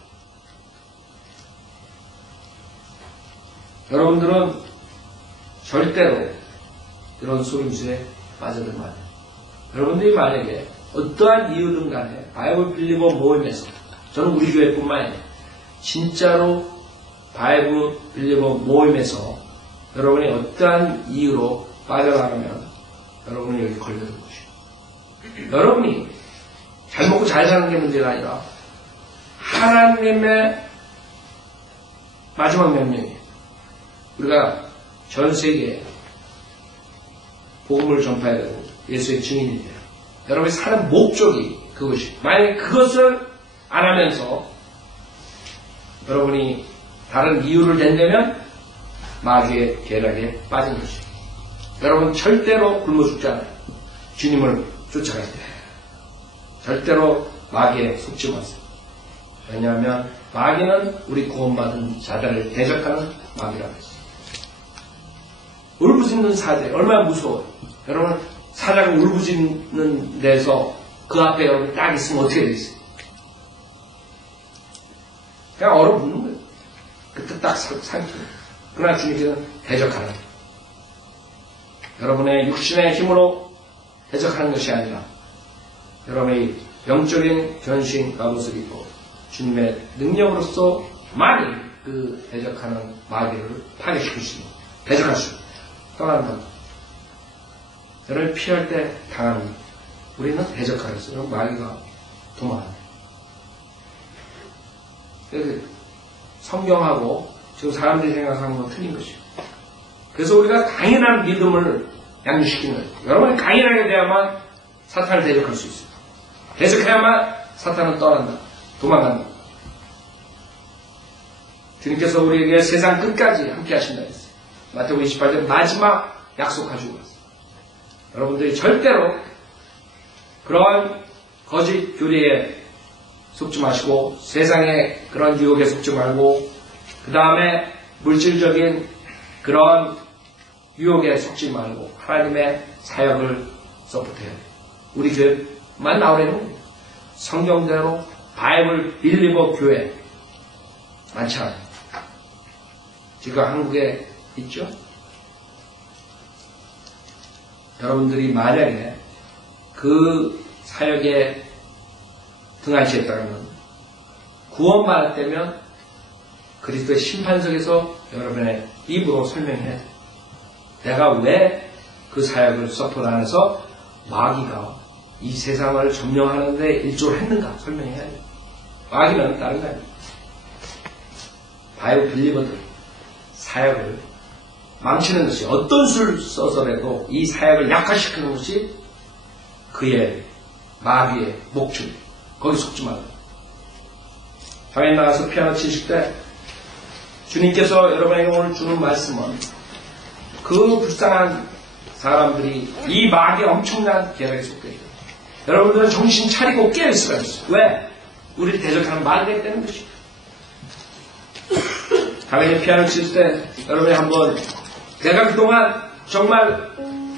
여러분들은 절대로 이런 속임수에 빠져들면 안 돼요. 여러분들이 만약에 어떠한 이유든 간에 바이블 빌리버 모임에서 저는 우리 교회뿐만 아니라 진짜로 바이블 빌리버 모임에서 여러분이 어떠한 이유로 빠져나가면 여러분이 여기 걸려든 것이에요. 여러분이 잘 먹고 잘 사는 게 문제가 아니라 하나님의 마지막 명령이에요. 우리가 전 세계에 복음을 전파해야 되고 예수의 증인이 돼요. 여러분이 사는 목적이 그것이. 만약에 그것을 안 하면서 여러분이 다른 이유를 댄다면 마귀의 계략에 빠진 것이죠. 여러분 절대로 굶어 죽지 않아요. 주님을 쫓아갈 때. 절대로 마귀에 속지 마세요. 왜냐하면 마귀는 우리 구원받은 자들을 대적하는 마귀라고 했어요. 울부짖는 사제 얼마나 무서워요. 여러분 사자가 울부짖는 데서 그 앞에 여러분 딱 있으면 어떻게 되겠어요? 그냥 얼어붙는 거예요. 그때 딱 삼키는. 그러나 주님께서는 대적하는 거예요. 여러분의 육신의 힘으로 대적하는 것이 아니라 여러분의 영적인 변신과 모습이 있고 주님의 능력으로서 많이 그 대적하는 마귀를 파괴시킬 수 있는, 대적할 수 있는, 떠난다. 여러분이 피할 때 당하는 것. 우리는 대적하였어요. 마귀가 도망합니다. 성경하고 지금 사람들이 생각하는 건 틀린 것이에요. 그래서 우리가 강인한 믿음을 양육시키는 거예요. 여러분이 강인하게 돼야만 사탄을 대적할 수 있어요. 대적해야만 사탄은 떠난다. 도망간다. 주님께서 우리에게 세상 끝까지 함께 하신다 했어요. 마태복음 28절 마지막 약속 가지고 왔어요. 여러분들이 절대로 그런 거짓 교리에 속지 마시고 세상의 그런 유혹에 속지 말고 그 다음에 물질적인 그런 유혹에 속지 말고 하나님의 사역을 서포트해야 돼요. 우리 교회만 나오려는 거예요. 성경대로 바이블 빌리버 교회 많지 않아요. 지금 한국에 있죠? 여러분들이 만약에 그 사역에 등한시했다면 구원받았다면 그리스도의 심판석에서 여러분의 입으로 설명해야 돼요. 내가 왜 그 사역을 서포트 안 해서 마귀가 이 세상을 점령하는데 일조를 했는가 설명해야 돼요. 마귀는 다른 거 아니에요. 바이블 빌리버들 사역을 망치는 것이 어떤 수를 써서라도 이 사역을 약화시키는 것이 그의 마귀의 목줄. 거기 속지 말고. 방에 나가서 피아노 치실 때 주님께서 여러분에게 오늘 주는 말씀은 그 불쌍한 사람들이 이 마귀의 엄청난 계략에 속해 있어요. 여러분들은 정신 차리고 깨어있어야 했어요. 왜? 우리를 대적하는 마귀가 때문인 것이죠. 당연히 피아노 칠 때 여러분이 한번 내가 그동안 정말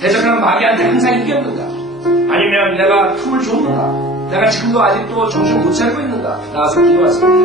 대적하는 마귀한테 항상 이겼는가? 아니면 내가 틈을 줬는가? 내가 지금도 아직도 정신 못 차리고 있는가? 나와서 기도하세요.